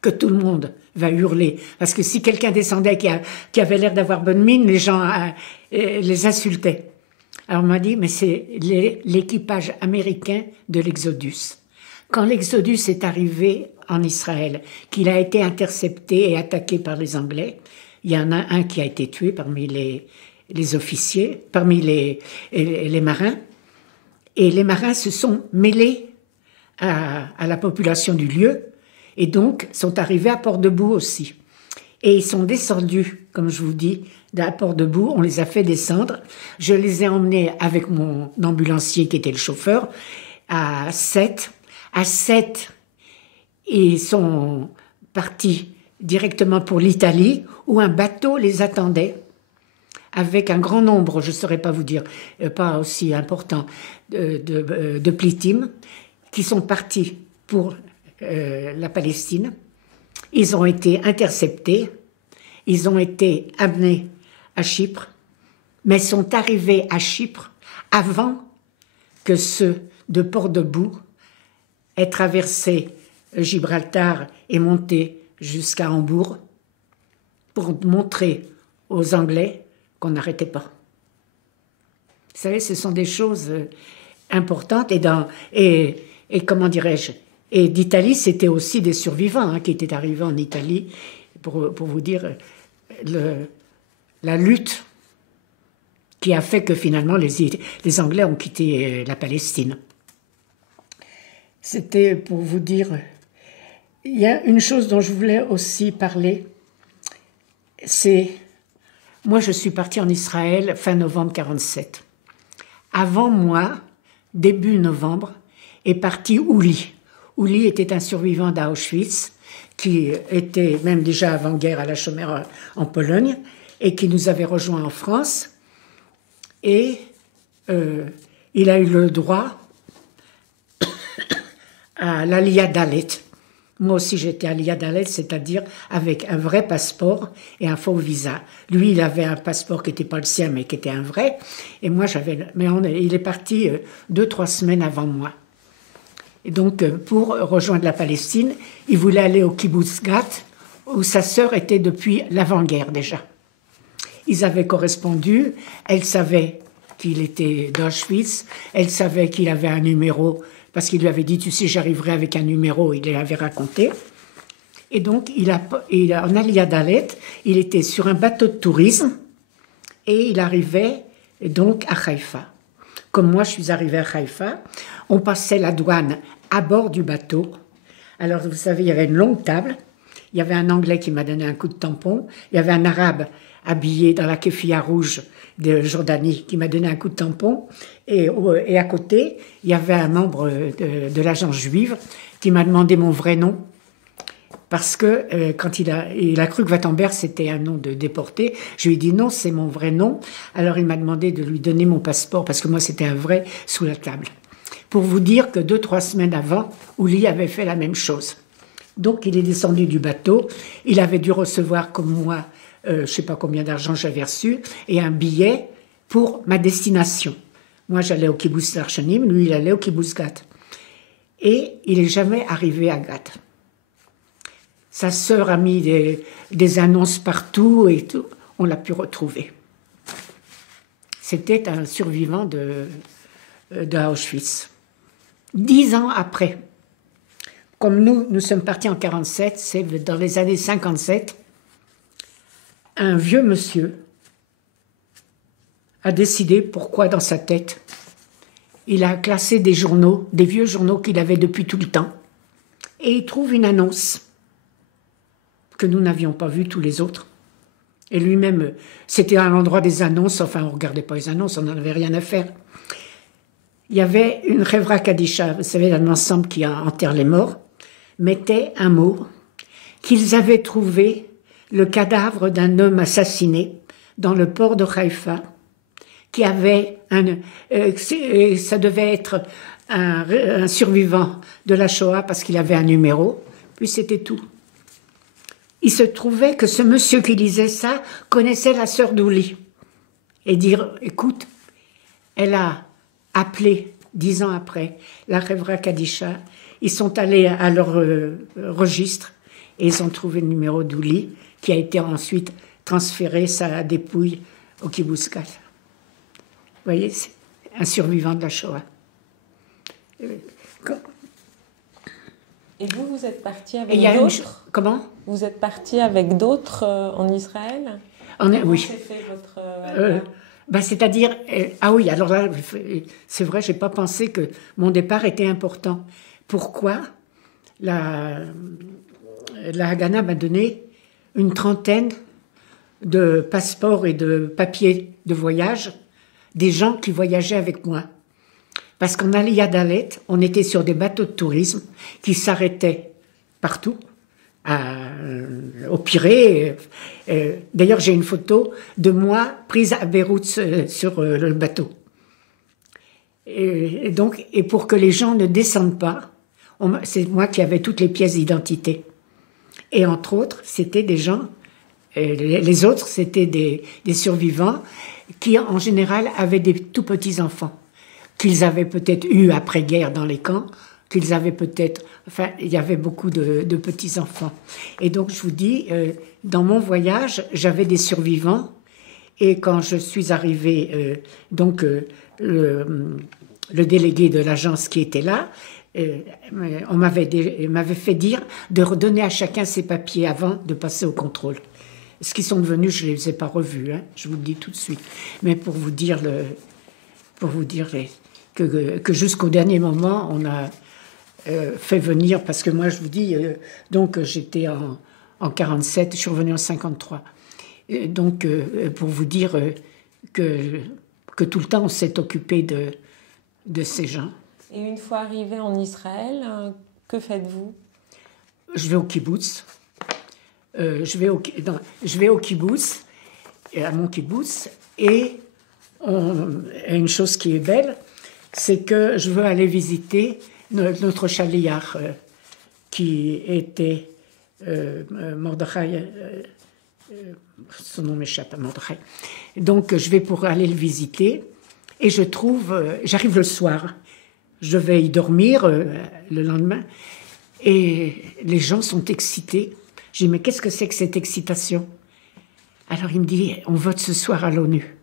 que tout le monde va hurler. Parce que si quelqu'un descendait qui avait l'air d'avoir bonne mine, les gens les insultaient. Alors on m'a dit, mais c'est l'équipage américain de l'Exodus. Quand l'Exodus est arrivé en Israël, qu'il a été intercepté et attaqué par les Anglais, il y en a un qui a été tué parmi les officiers, parmi les marins, et les marins se sont mêlés à la population du lieu, et donc sont arrivés à Port-de-Bouc aussi. Et ils sont descendus, comme je vous dis, à Port-de-Bouc, on les a fait descendre. Je les ai emmenés avec mon ambulancier qui était le chauffeur à Sète. À Sète, ils sont partis directement pour l'Italie où un bateau les attendait avec un grand nombre, je ne saurais pas vous dire, pas aussi important, de Plitim, qui sont partis pour la Palestine. Ils ont été interceptés, ils ont été amenés à Chypre, mais sont arrivés à Chypre avant que ceux de Port-de-Bouc aient traversé Gibraltar et monté jusqu'à Hambourg pour montrer aux Anglais qu'on n'arrêtait pas. Vous savez, ce sont des choses importantes et comment dirais-je, et d'Italie, c'était aussi des survivants qui étaient arrivés en Italie pour vous dire la lutte qui a fait que finalement les Anglais ont quitté la Palestine. C'était pour vous dire... Il y a une chose dont je voulais aussi parler, c'est... Moi, je suis partie en Israël fin novembre 1947. Avant moi, début novembre, est parti Ouli. Ouli était un survivant d'Auschwitz qui était même déjà avant-guerre à la Chaumière en Pologne et qui nous avait rejoints en France. Et il a eu le droit à l'Aliyah Dalet. Moi aussi, j'étais Aliyah Dalet, c'est-à-dire avec un vrai passeport et un faux visa. Lui, il avait un passeport qui n'était pas le sien, mais qui était un vrai. Et moi, j'avais... Mais il est parti 2-3 semaines avant moi. Et donc, pour rejoindre la Palestine, il voulait aller au kibbutz Gat, où sa sœur était depuis l'avant-guerre déjà. ils avaient correspondu, elle savait qu'il était d'Auschwitz, elle savait qu'il avait un numéro, parce qu'il lui avait dit, tu sais, j'arriverai avec un numéro, il l'avait raconté. Et donc, en Alia Dalet, il était sur un bateau de tourisme, et il arrivait donc à Haïfa. Comme moi, je suis arrivée à Haïfa, on passait la douane à bord du bateau. Alors, vous savez, il y avait une longue table, il y avait un Anglais qui m'a donné un coup de tampon, il y avait un Arabe habillé dans la kéfia rouge de Jordanie qui m'a donné un coup de tampon, et à côté, il y avait un membre de l'agence juive qui m'a demandé mon vrai nom, parce que quand il a cru que Wattenberg c'était un nom de déporté, je lui ai dit non, c'est mon vrai nom. Alors il m'a demandé de lui donner mon passeport, parce que moi c'était un vrai, sous la table. Pour vous dire que 2-3 semaines avant, Uli avait fait la même chose. Donc il est descendu du bateau, il avait dû recevoir comme moi, je ne sais pas combien d'argent j'avais reçu, et un billet pour ma destination. Moi j'allais au kibbutz Larchanim, lui il allait au kibbutz Gat. Et il n'est jamais arrivé à Gat. Sa sœur a mis des annonces partout et tout. On l'a pu retrouver. C'était un survivant d'Auschwitz. 10 ans après, comme nous sommes partis en 47, c'est dans les années 57, un vieux monsieur a décidé, pourquoi dans sa tête, il a classé des journaux, des vieux journaux qu'il avait depuis tout le temps, et il trouve une annonce que nous n'avions pas vu tous les autres. Et lui-même, c'était à l'endroit des annonces, enfin on ne regardait pas les annonces, on n'en avait rien à faire. Il y avait une Chevra Kadisha, vous savez, un ensemble qui enterre les morts, mettait un mot, qu'ils avaient trouvé le cadavre d'un homme assassiné dans le port de Haïfa, qui avait ça devait être un survivant de la Shoah parce qu'il avait un numéro, puis c'était tout. Il se trouvait que ce monsieur qui lisait ça connaissait la sœur d'Uli. Et dire, écoute, elle a appelé 10 ans après la Chevra Kadisha. Ils sont allés à leur registre et ils ont trouvé le numéro d'Uli qui a été ensuite transféré sa dépouille au kibbutz Gat. Vous voyez, c'est un survivant de la Shoah. Et vous êtes parti avec d'autres Comment? Vous êtes parti avec d'autres en Israël? Oui. Comment s'est fait votre... c'est-à-dire... ah oui, alors là, c'est vrai, je n'ai pas pensé que mon départ était important. Pourquoi? La Haganah m'a donné une trentaine de passeports et de papiers de voyage des gens qui voyageaient avec moi. Parce qu'en Aliyah Dalet, on était sur des bateaux de tourisme qui s'arrêtaient partout, au Pirée. D'ailleurs, j'ai une photo de moi prise à Beyrouth sur le bateau. Et pour que les gens ne descendent pas, c'est moi qui avais toutes les pièces d'identité. Et entre autres, c'était des gens, les autres, c'était des survivants qui, en général, avaient des tout petits enfants, qu'ils avaient peut-être eu après-guerre dans les camps, qu'ils avaient peut-être... Enfin, il y avait beaucoup de petits-enfants. Et donc, je vous dis, dans mon voyage, j'avais des survivants. Et quand je suis arrivée, le délégué de l'agence qui était là, on m'avait fait dire de redonner à chacun ses papiers avant de passer au contrôle. Ce qu'ils sont devenus, je ne les ai pas revus, hein, je vous le dis tout de suite. Mais pour vous dire que jusqu'au dernier moment, on a fait venir, parce que moi je vous dis, donc j'étais en 47, je suis revenue en 53. Donc pour vous dire que tout le temps on s'est occupé de ces gens. Et une fois arrivé en Israël, que faites-vous? Je vais au kibbutz. Je vais au kibbutz, à mon kibbutz, et une chose qui est belle, c'est que je veux aller visiter notre chaliar qui était Mordechai, son nom m'échappe, Mordechai. Donc je vais pour aller le visiter et j'arrive le soir, je vais y dormir le lendemain et les gens sont excités. Je dis mais qu'est-ce que c'est que cette excitation? Alors il me dit, on vote ce soir à l'ONU.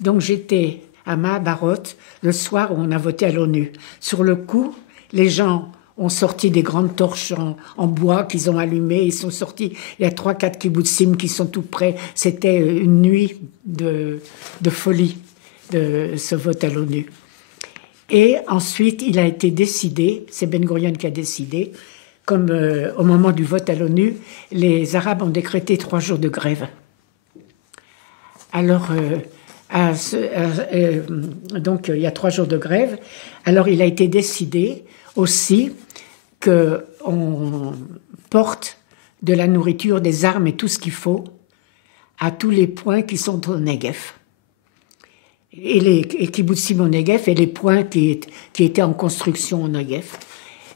Donc j'étais à Mahabharot le soir où on a voté à l'ONU. Sur le coup, les gens ont sorti des grandes torches en bois qu'ils ont allumées. Ils sont sortis, il y a 3-4 kibbutzim qui sont tout près. C'était une nuit de folie, de ce vote à l'ONU. Et ensuite, il a été décidé, c'est Ben Gurion qui a décidé, comme au moment du vote à l'ONU, les Arabes ont décrété 3 jours de grève. Alors, donc il y a 3 jours de grève. Alors, il a été décidé aussi qu'on porte de la nourriture, des armes et tout ce qu'il faut à tous les points qui sont au Negev. Et les kibbutzim au Negev et les points qui étaient en construction au Negev.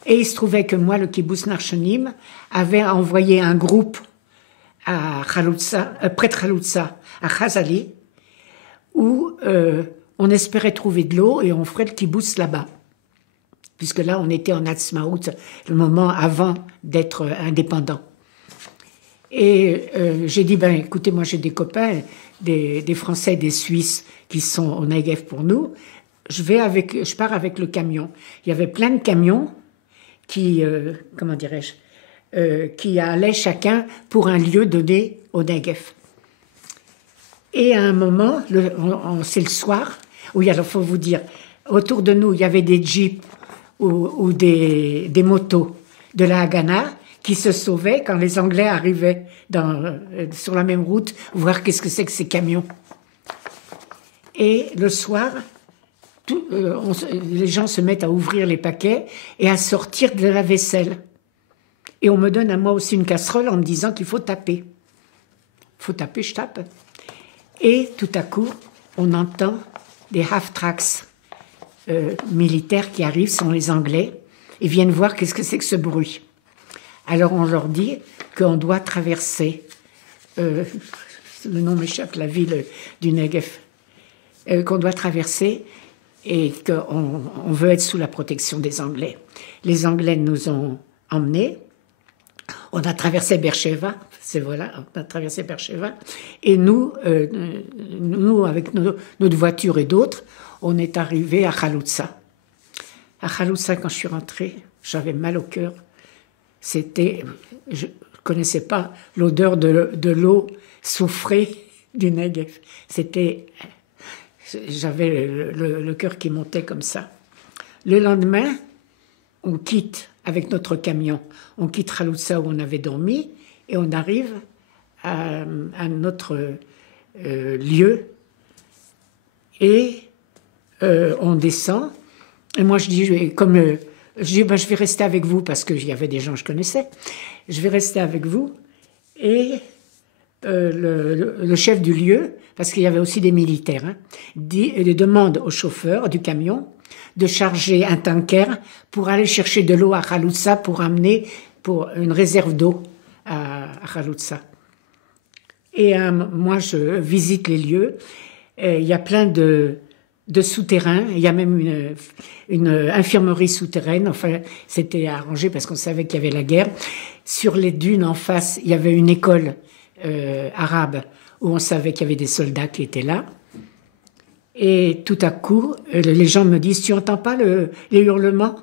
Et il se trouvait que moi, le kibbutz Narchonim, avait envoyé un groupe à près de Chaloutza, à Chazali, où on espérait trouver de l'eau et on ferait le kibbutz là-bas. Puisque là, on était en Atzmaout, le moment avant d'être indépendant. Et j'ai dit, ben écoutez, moi j'ai des copains, des Français, des Suisses qui sont au Negev pour nous. Je pars avec le camion. Il y avait plein de camions qui, comment dirais-je, qui allaient chacun pour un lieu donné au Negev. Et à un moment, c'est le soir, oui, alors il faut vous dire, autour de nous, il y avait des jeeps ou des motos de la Haganah qui se sauvaient quand les Anglais arrivaient sur la même route, voir qu'est-ce que c'est que ces camions. Et le soir, les gens se mettent à ouvrir les paquets et à sortir de la vaisselle. Et on me donne à moi aussi une casserole en me disant qu'il faut taper. Il faut taper, je tape. Et tout à coup, on entend des half-tracks militaires qui arrivent, sont les Anglais, et viennent voir qu'est-ce que c'est que ce bruit. Alors on leur dit qu'on doit traverser, le nom m'échappe, la ville du Negev, qu'on doit traverser et qu'on veut être sous la protection des Anglais. Les Anglais nous ont emmenés, on a traversé Beersheba, on a traversé Beersheba, et nous avec notre voiture et d'autres, on est arrivés à Chaloutza. À Chaloutza, quand je suis rentrée, j'avais mal au cœur. Je ne connaissais pas l'odeur de l'eau soufrée du Negev. J'avais le cœur qui montait comme ça. Le lendemain, on quitte avec notre camion, on quitte Chaloutza où on avait dormi et on arrive à notre lieu et on descend. Et moi je dis, je vais rester avec vous parce qu'il y avait des gens que je connaissais. Je vais rester avec vous et le chef du lieu, parce qu'il y avait aussi des militaires, demande au chauffeur du camion de charger un tanker pour aller chercher de l'eau à Chaloutza pour amener pour une réserve d'eau à Chaloutza. Et moi, je visite les lieux. Il y a plein de souterrains. Il y a même une infirmerie souterraine. Enfin, c'était arrangé parce qu'on savait qu'il y avait la guerre. Sur les dunes en face, il y avait une école arabe où on savait qu'il y avait des soldats qui étaient là. Et tout à coup, les gens me disent, tu n'entends pas les hurlements?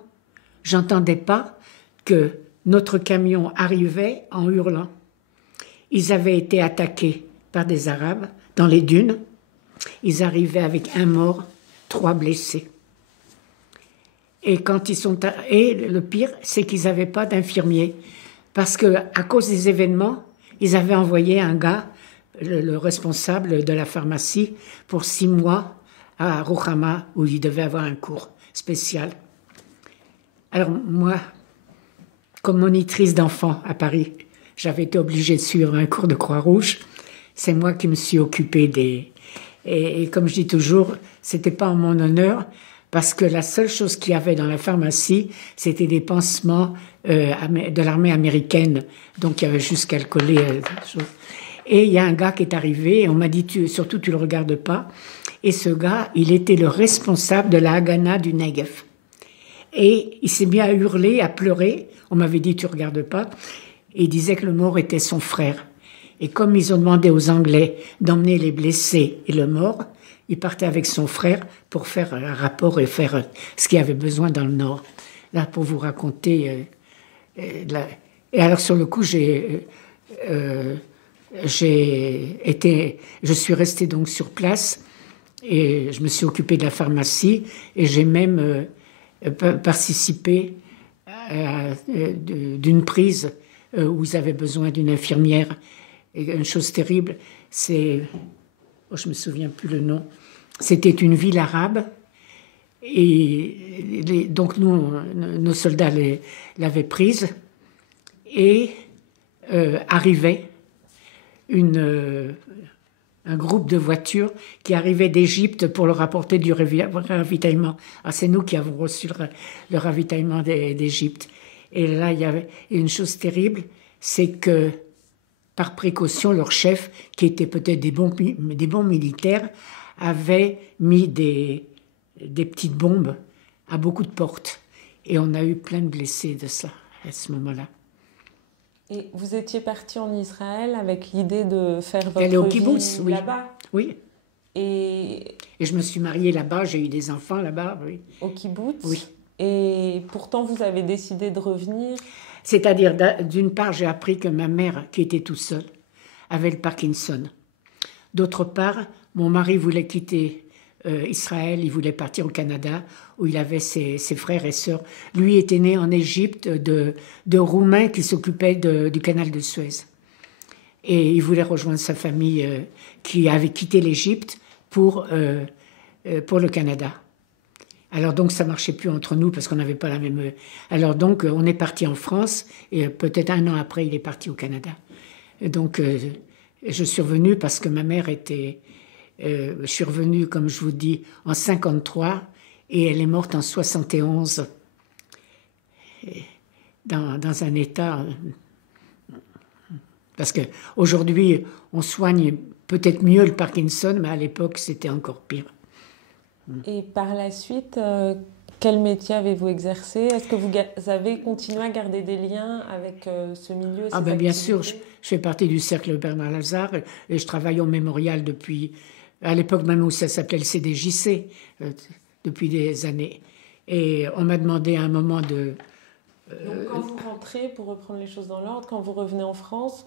J'entendais pas que notre camion arrivait en hurlant. Ils avaient été attaqués par des Arabes dans les dunes. Ils arrivaient avec un mort, 3 blessés. Et le pire, c'est qu'ils n'avaient pas d'infirmiers. Parce que, à cause des événements, ils avaient envoyé un gars, le responsable de la pharmacie, pour 6 mois à Rochama, où il devait avoir un cours spécial. Alors moi, comme monitrice d'enfants à Paris, j'avais été obligée de suivre un cours de Croix-Rouge. C'est moi qui me suis occupée Et comme je dis toujours, c'était pas en mon honneur, parce que la seule chose qu'il y avait dans la pharmacie, c'était des pansements de l'armée américaine. Donc il y avait juste qu'à le coller. Et il y a un gars qui est arrivé, et on m'a dit, surtout tu le regardes pas. Et ce gars, il était le responsable de la Haganah du Negev. Et il s'est mis à hurler, à pleurer. On m'avait dit, tu regardes pas. Et il disait que le mort était son frère. Et comme ils ont demandé aux Anglais d'emmener les blessés et le mort, il partait avec son frère pour faire un rapport et faire ce qu'il avait besoin dans le Nord. Là, pour vous raconter... Et alors, sur le coup, je suis restée donc sur place et je me suis occupée de la pharmacie et j'ai même participé d'une prise où ils avaient besoin d'une infirmière. Et une chose terrible, je me souviens plus le nom, c'était une ville arabe et donc nos soldats l'avaient prise et arrivait un groupe de voitures qui arrivait d'Égypte pour leur apporter du ravitaillement. Ah, c'est nous qui avons reçu le ravitaillement d'Égypte. Et là, il y avait une chose terrible, c'est que par précaution, leur chef, qui était peut-être des bons militaires, avait mis des petites bombes à beaucoup de portes. Et on a eu plein de blessés de ça, à ce moment-là. Et vous étiez parti en Israël avec l'idée de faire votre Aller au vie kibbutz, oui. là-bas? Oui. Et je me suis mariée là-bas, j'ai eu des enfants là-bas, oui. Au kibbutz? Oui. Et pourtant, vous avez décidé de revenir? C'est-à-dire, d'une part, j'ai appris que ma mère, qui était toute seule, avait le Parkinson. D'autre part, mon mari voulait quitter Israël, il voulait partir au Canada, où il avait ses frères et sœurs. Lui était né en Égypte de Roumains qui s'occupaient du canal de Suez. Et il voulait rejoindre sa famille qui avait quitté l'Égypte pour le Canada. Alors donc ça marchait plus entre nous parce qu'on n'avait pas la même... Alors donc on est parti en France et peut-être un an après il est parti au Canada. Et donc je suis revenue parce que ma mère était... je suis revenue, comme je vous dis, en 53 et elle est morte en 71 dans un état... Parce qu'aujourd'hui on soigne peut-être mieux le Parkinson, mais à l'époque c'était encore pire. Et par la suite, quel métier avez-vous exercé? Est-ce que vous avez continué à garder des liens avec ce milieu? Ah ben bien sûr, je fais partie du cercle Bernard Lazare et je travaille au mémorial depuis, à l'époque même où ça s'appelait le CDJC, depuis des années. Et on m'a demandé à un moment de... Donc quand vous rentrez, pour reprendre les choses dans l'ordre, quand vous revenez en France,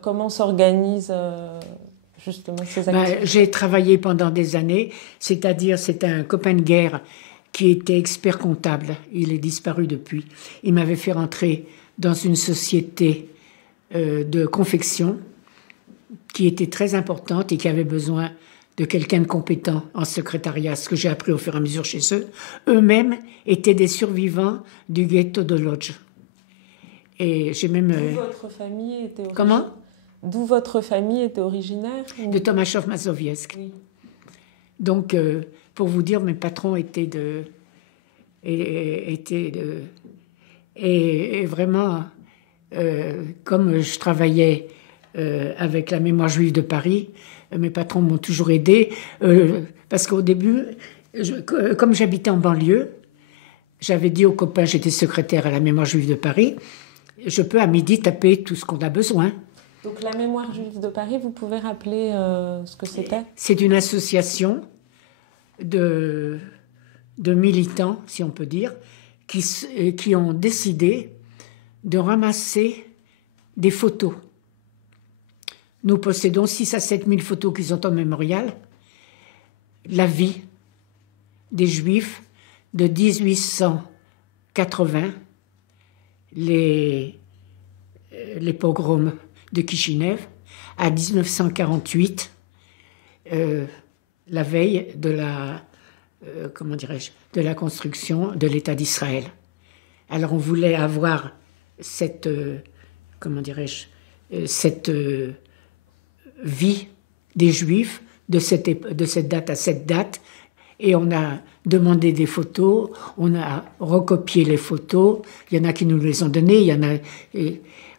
comment s'organise... justement ces activités? J'ai travaillé pendant des années, c'est-à-dire c'était un copain de guerre qui était expert comptable, il est disparu depuis. Il m'avait fait rentrer dans une société de confection qui était très importante et qui avait besoin de quelqu'un de compétent en secrétariat, ce que j'ai appris au fur et à mesure chez eux. Eux-mêmes étaient des survivants du ghetto de Lodz. Et j'ai même... D'où votre famille était originaire? Comment? D'où votre famille était originaire? De Tomaszów Mazowiecki. Oui. Donc, pour vous dire, mes patrons étaient et vraiment, comme je travaillais avec la mémoire juive de Paris, mes patrons m'ont toujours aidé, parce qu'au début, comme j'habitais en banlieue, j'avais dit aux copains, j'étais secrétaire à la mémoire juive de Paris, je peux à midi taper tout ce qu'on a besoin. Donc la mémoire juive de Paris, vous pouvez rappeler ce que c'était? C'est une association de militants, si on peut dire, qui ont décidé de ramasser des photos. Nous possédons 6 à 7 000 photos qui sont au mémorial. La vie des Juifs de 1880, les pogroms de Kishinev, à 1948, la veille de la construction de l'État d'Israël. Alors on voulait avoir cette vie des Juifs de cette date à cette date, et on a demandé des photos, on a recopié les photos, il y en a qui nous les ont données, il y en a...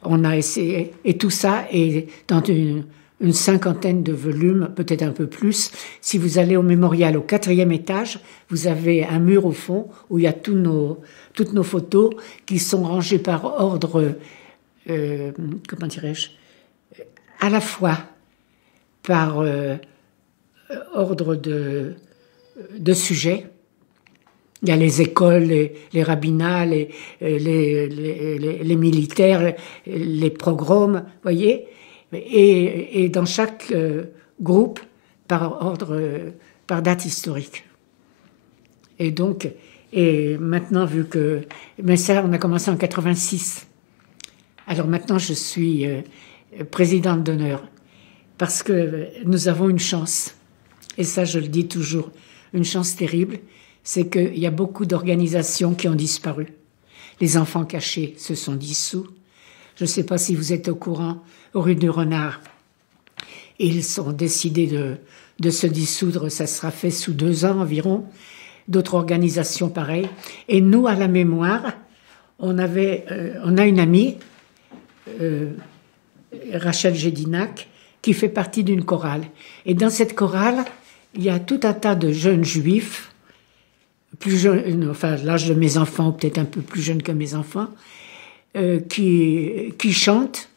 On a essayé, et tout ça est dans une 50aine de volumes, peut-être un peu plus. Si vous allez au mémorial au 4e étage, vous avez un mur au fond où il y a toutes nos photos qui sont rangées par ordre, à la fois par ordre de sujet. Il y a les écoles, les rabbinats, les militaires, les pogroms, vous voyez. Et dans chaque groupe, par ordre, par date historique. Et donc, et maintenant, vu que... Mais ça, on a commencé en 86. Alors maintenant, je suis présidente d'honneur. Parce que nous avons une chance. Et ça, je le dis toujours, une chance terrible. C'est qu'il y a beaucoup d'organisations qui ont disparu. Les enfants cachés se sont dissous. Je ne sais pas si vous êtes au courant, rue du Renard, ils ont décidé de se dissoudre. Ça sera fait sous 2 ans environ. D'autres organisations pareilles. Et nous, à la mémoire, on a une amie, Rachel Gédinac, qui fait partie d'une chorale. Et dans cette chorale, il y a tout un tas de jeunes juifs, plus jeunes, enfin l'âge de mes enfants, ou peut-être un peu plus jeunes que mes enfants, qui chantent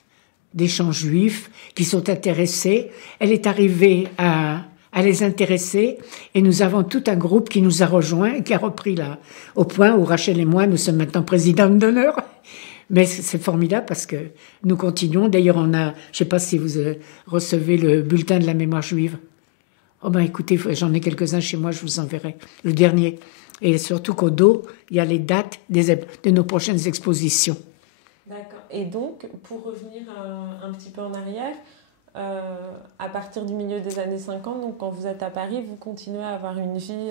des chants juifs, qui sont intéressés. Elle est arrivée à les intéresser, et nous avons tout un groupe qui nous a rejoints, et qui a repris là, au point où Rachel et moi, nous sommes maintenant présidentes d'honneur. Mais c'est formidable parce que nous continuons. D'ailleurs, je ne sais pas si vous recevez le bulletin de la mémoire juive. Oh ben écoutez, j'en ai quelques-uns chez moi, je vous enverrai. Le dernier. Et surtout qu'au dos, il y a les dates de nos prochaines expositions. D'accord. Et donc, pour revenir un petit peu en arrière, à partir du milieu des années 50, donc quand vous êtes à Paris, vous continuez à avoir une vie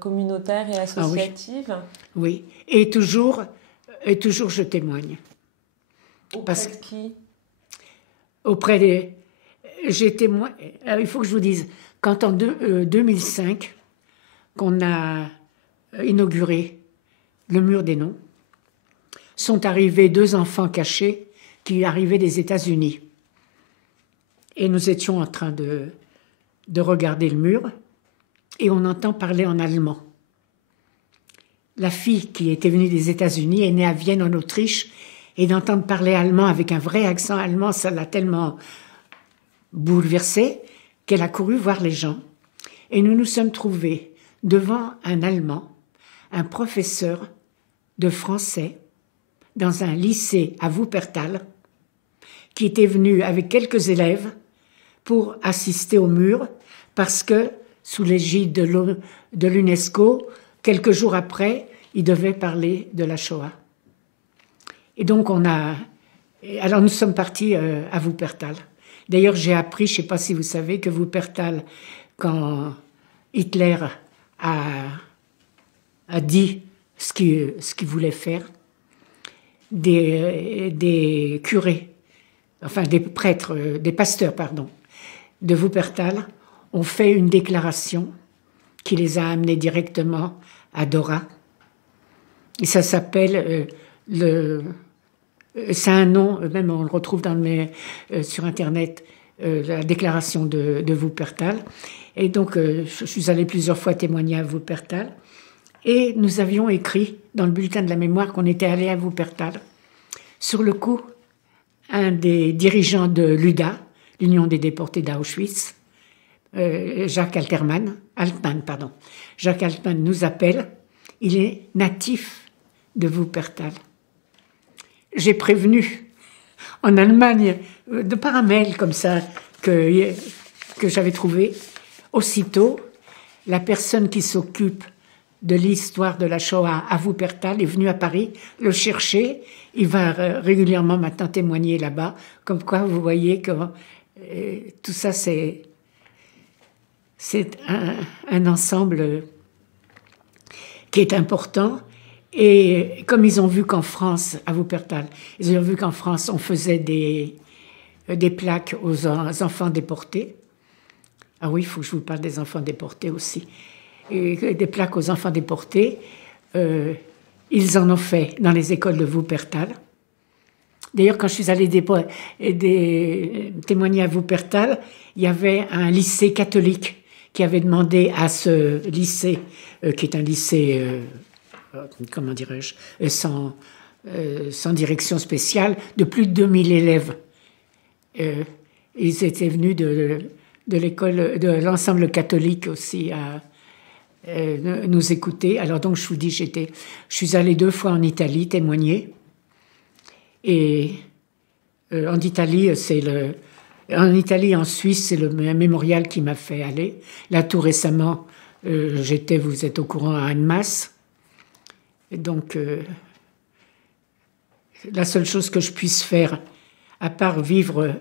communautaire et associative. Ah oui. Et toujours, je témoigne. Auprès de qui? Auprès des... J'ai témoigné... Il faut que je vous dise, quand en 2005, qu'on a inauguré le mur des noms, sont arrivés 2 enfants cachés qui arrivaient des États-Unis. Et nous étions en train de regarder le mur, et on entend parler en allemand. La fille qui était venue des États-Unis est née à Vienne, en Autriche, et d'entendre parler allemand avec un vrai accent allemand, ça l'a tellement bouleversée qu'elle a couru voir les gens. Et nous nous sommes trouvés devant un Allemand, un professeur de français, dans un lycée à Wuppertal, qui était venu avec quelques élèves pour assister au mur, parce que, sous l'égide de l'UNESCO, quelques jours après, il devait parler de la Shoah. Et donc alors nous sommes partis à Wuppertal. D'ailleurs, j'ai appris, je ne sais pas si vous savez, que Wuppertal, quand Hitler a dit ce qu'il voulait faire, des curés, enfin des prêtres, des pasteurs, pardon, de Wuppertal ont fait une déclaration qui les a amenés directement à Dora. Et ça s'appelle c'est un nom, même on le retrouve sur Internet, la déclaration de Wuppertal. Et donc, je suis allée plusieurs fois témoigner à Wuppertal. Et nous avions écrit dans le bulletin de la mémoire qu'on était allé à Wuppertal. Sur le coup, un des dirigeants de l'UDA, l'Union des déportés d'Auschwitz, Jacques Altman, Jacques Altman nous appelle. Il est natif de Wuppertal. J'ai prévenu en Allemagne, par un mail comme ça, que j'avais trouvé. Aussitôt, la personne qui s'occupe de l'histoire de la Shoah à Wuppertal est venue à Paris le chercher. Il va régulièrement maintenant témoigner là-bas. Comme quoi, vous voyez que tout ça, c'est un ensemble qui est important. Et comme ils ont vu qu'en France, à Wuppertal, ils ont vu qu'en France, on faisait des plaques aux enfants déportés. Ah oui, il faut que je vous parle des enfants déportés aussi. Et des plaques aux enfants déportés, ils en ont fait dans les écoles de Wuppertal. D'ailleurs, quand je suis allée témoigner à Wuppertal, il y avait un lycée catholique qui avait demandé à ce lycée, qui est un lycée... comment dirais-je, sans direction spéciale, de plus de 2000 élèves. Ils étaient venus de l'école, de l'ensemble catholique aussi à nous écouter. Alors donc je vous dis, je suis allée 2 fois en Italie témoigner. Et en Italie, en Suisse, c'est le mémorial qui m'a fait aller. Là, tout récemment, vous êtes au courant, à Annemasse. Et donc, la seule chose que je puisse faire, à part vivre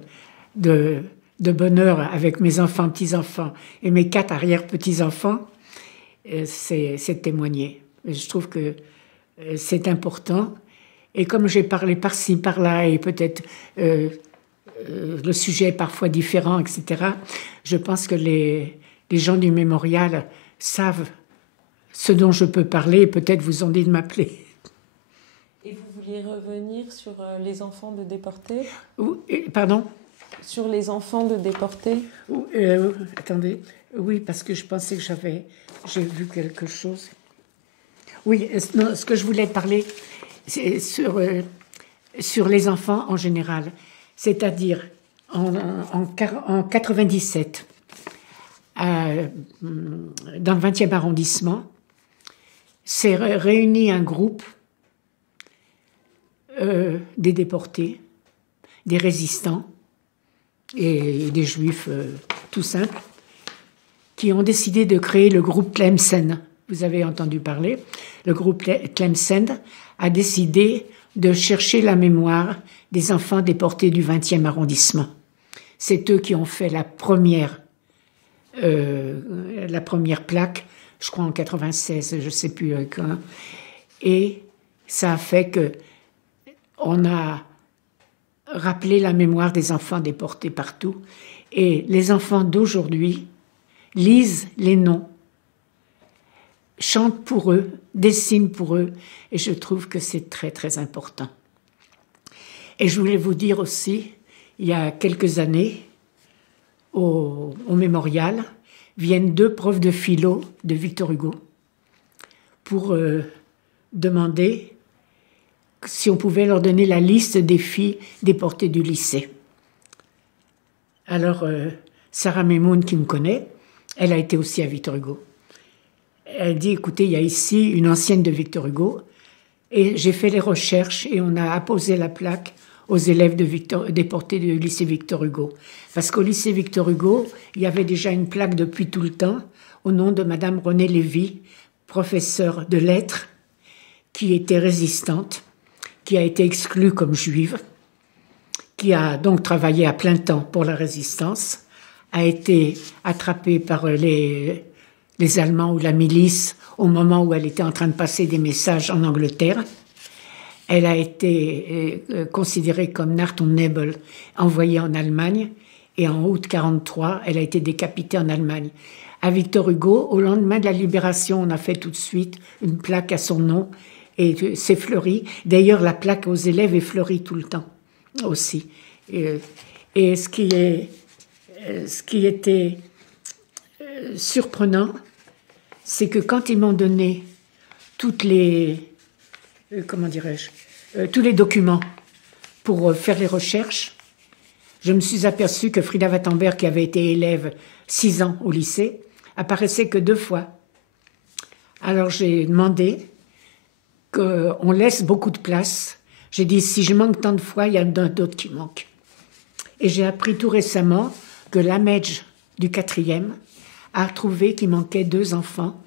de bonheur avec mes enfants, petits-enfants et mes 4 arrière-petits-enfants, c'est témoigner. Je trouve que c'est important. Et comme j'ai parlé par-ci, par-là, et peut-être le sujet est parfois différent, etc., je pense que les gens du mémorial savent ce dont je peux parler et peut-être vous ont dit de m'appeler. Et vous vouliez revenir sur les enfants de déportés ? Pardon ? Sur les enfants de déportés ? Attendez. Oui, parce que je pensais que j'ai vu quelque chose. Oui, non, ce que je voulais parler, c'est sur les enfants en général. C'est-à-dire, en 97, dans le 20e arrondissement, s'est réuni un groupe des déportés, des résistants et des juifs tout simples, qui ont décidé de créer le groupe Tlemcen. Vous avez entendu parler. Le groupe Tlemcen a décidé de chercher la mémoire des enfants déportés du 20e arrondissement. C'est eux qui ont fait la première plaque, je crois en 96, je ne sais plus quand. Et ça a fait que on a rappelé la mémoire des enfants déportés partout. Et les enfants d'aujourd'hui lisent les noms, chantent pour eux, dessinent pour eux, et je trouve que c'est très très important. Et je voulais vous dire aussi, il y a quelques années, au mémorial, viennent 2 profs de philo de Victor Hugo pour demander si on pouvait leur donner la liste des filles déportées du lycée. Alors, Sarah Memoun, qui me connaît, elle a été aussi à Victor Hugo. Elle dit, écoutez, il y a ici une ancienne de Victor Hugo, et j'ai fait les recherches et on a apposé la plaque aux élèves déportés du lycée Victor Hugo. Parce qu'au lycée Victor Hugo, il y avait déjà une plaque depuis tout le temps au nom de Madame Renée Lévy, professeure de lettres, qui était résistante, qui a été exclue comme juive, qui a donc travaillé à plein temps pour la résistance, a été attrapée par les Allemands ou la milice au moment où elle était en train de passer des messages en Angleterre. Elle a été considérée comme Nacht-und-Nebel, envoyée en Allemagne, et en août 1943, elle a été décapitée en Allemagne. À Victor Hugo, au lendemain de la libération, on a fait tout de suite une plaque à son nom, et c'est fleuri. D'ailleurs, la plaque aux élèves est fleurie tout le temps aussi. Et ce qui était surprenant, c'est que quand ils m'ont donné toutes les... tous les documents pour faire les recherches, je me suis aperçue que Frida Wattenberg, qui avait été élève 6 ans au lycée, apparaissait que 2 fois. Alors j'ai demandé qu'on laisse beaucoup de place. J'ai dit, si je manque tant de fois, il y en a d'autres qui manquent. Et j'ai appris tout récemment que l'AMEJ du 4e a trouvé qu'il manquait 2 enfants.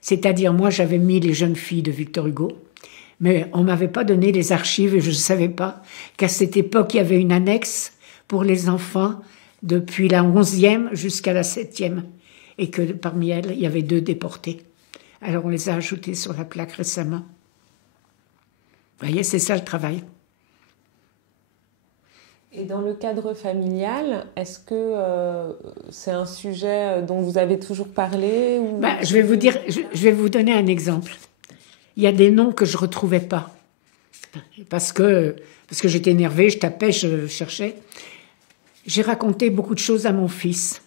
C'est-à-dire, moi, j'avais mis les jeunes filles de Victor Hugo, mais on ne m'avait pas donné les archives et je ne savais pas qu'à cette époque, il y avait une annexe pour les enfants depuis la 11e jusqu'à la 7e et que parmi elles, il y avait 2 déportés. Alors on les a ajoutés sur la plaque récemment. Vous voyez, c'est ça le travail. Et dans le cadre familial, est-ce que c'est un sujet dont vous avez toujours parlé ou... Je vais vous donner un exemple. Il y a des noms que je ne retrouvais pas. Parce que j'étais énervée, je tapais, je cherchais. J'ai raconté beaucoup de choses à mon fils.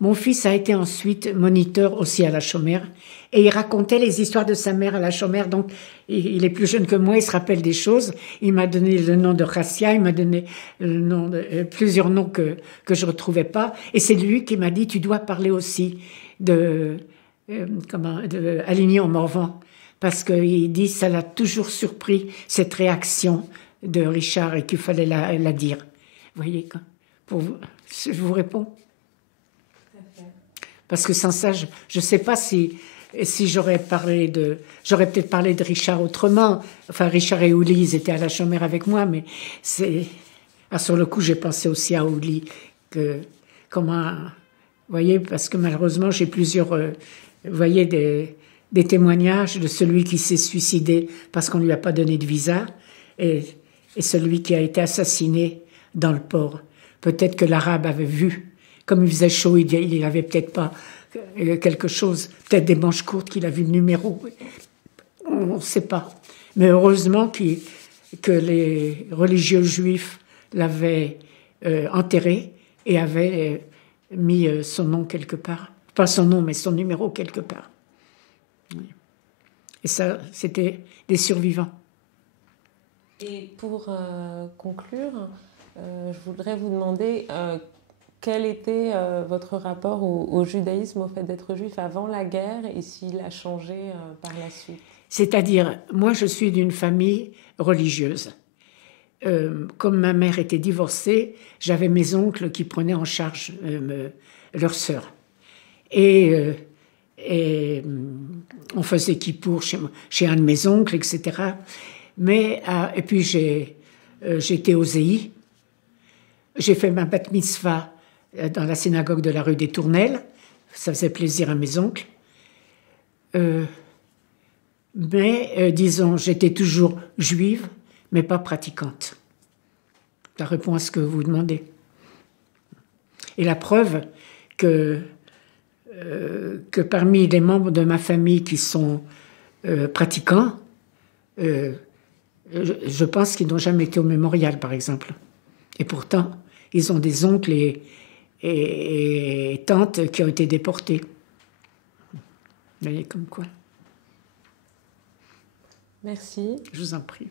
Mon fils a été ensuite moniteur aussi à la Chaumière et il racontait les histoires de sa mère à la Chaumière. Donc, il est plus jeune que moi, il se rappelle des choses. Il m'a donné le nom de Rassia, il m'a donné le nom plusieurs noms que je ne retrouvais pas. Et c'est lui qui m'a dit, tu dois parler aussi de Aligny-en-Morvan. Parce qu'il dit, ça l'a toujours surpris, cette réaction de Richard, et qu'il fallait la dire. Vous voyez, je vous réponds. Parce que sans ça, je ne sais pas si j'aurais peut-être parlé de Richard autrement. Enfin, Richard et Ouli, ils étaient à la Chaumière avec moi, mais sur le coup, j'ai pensé aussi à Ouli. Vous voyez, parce que malheureusement, j'ai plusieurs, vous voyez, des témoignages de celui qui s'est suicidé parce qu'on ne lui a pas donné de visa et celui qui a été assassiné dans le port. Peut-être que l'arabe avait vu. Comme il faisait chaud, il n'avait peut-être pas quelque chose, peut-être des manches courtes, qu'il a vu le numéro. On ne sait pas. Mais heureusement que les religieux juifs l'avaient enterré et avaient mis son nom quelque part. Pas son nom, mais son numéro quelque part. Et ça, c'était des survivants. Et pour conclure, je voudrais vous demander quel était votre rapport au judaïsme, au fait d'être juif avant la guerre et s'il a changé par la suite. C'est-à-dire, moi je suis d'une famille religieuse. Comme ma mère était divorcée, j'avais mes oncles qui prenaient en charge leurs sœurs. Et on faisait kippour chez un de mes oncles, etc. Et puis j'étais au ZEI. J'ai fait ma bat mitzvah dans la synagogue de la rue des Tournelles. Ça faisait plaisir à mes oncles. Disons, j'étais toujours juive, mais pas pratiquante. Ça répond à ce que vous demandez. Et la preuve que parmi les membres de ma famille qui sont pratiquants, je pense qu'ils n'ont jamais été au mémorial, par exemple. Et pourtant, ils ont des oncles et tantes qui ont été déportés. Vous voyez comme quoi. Merci. Je vous en prie.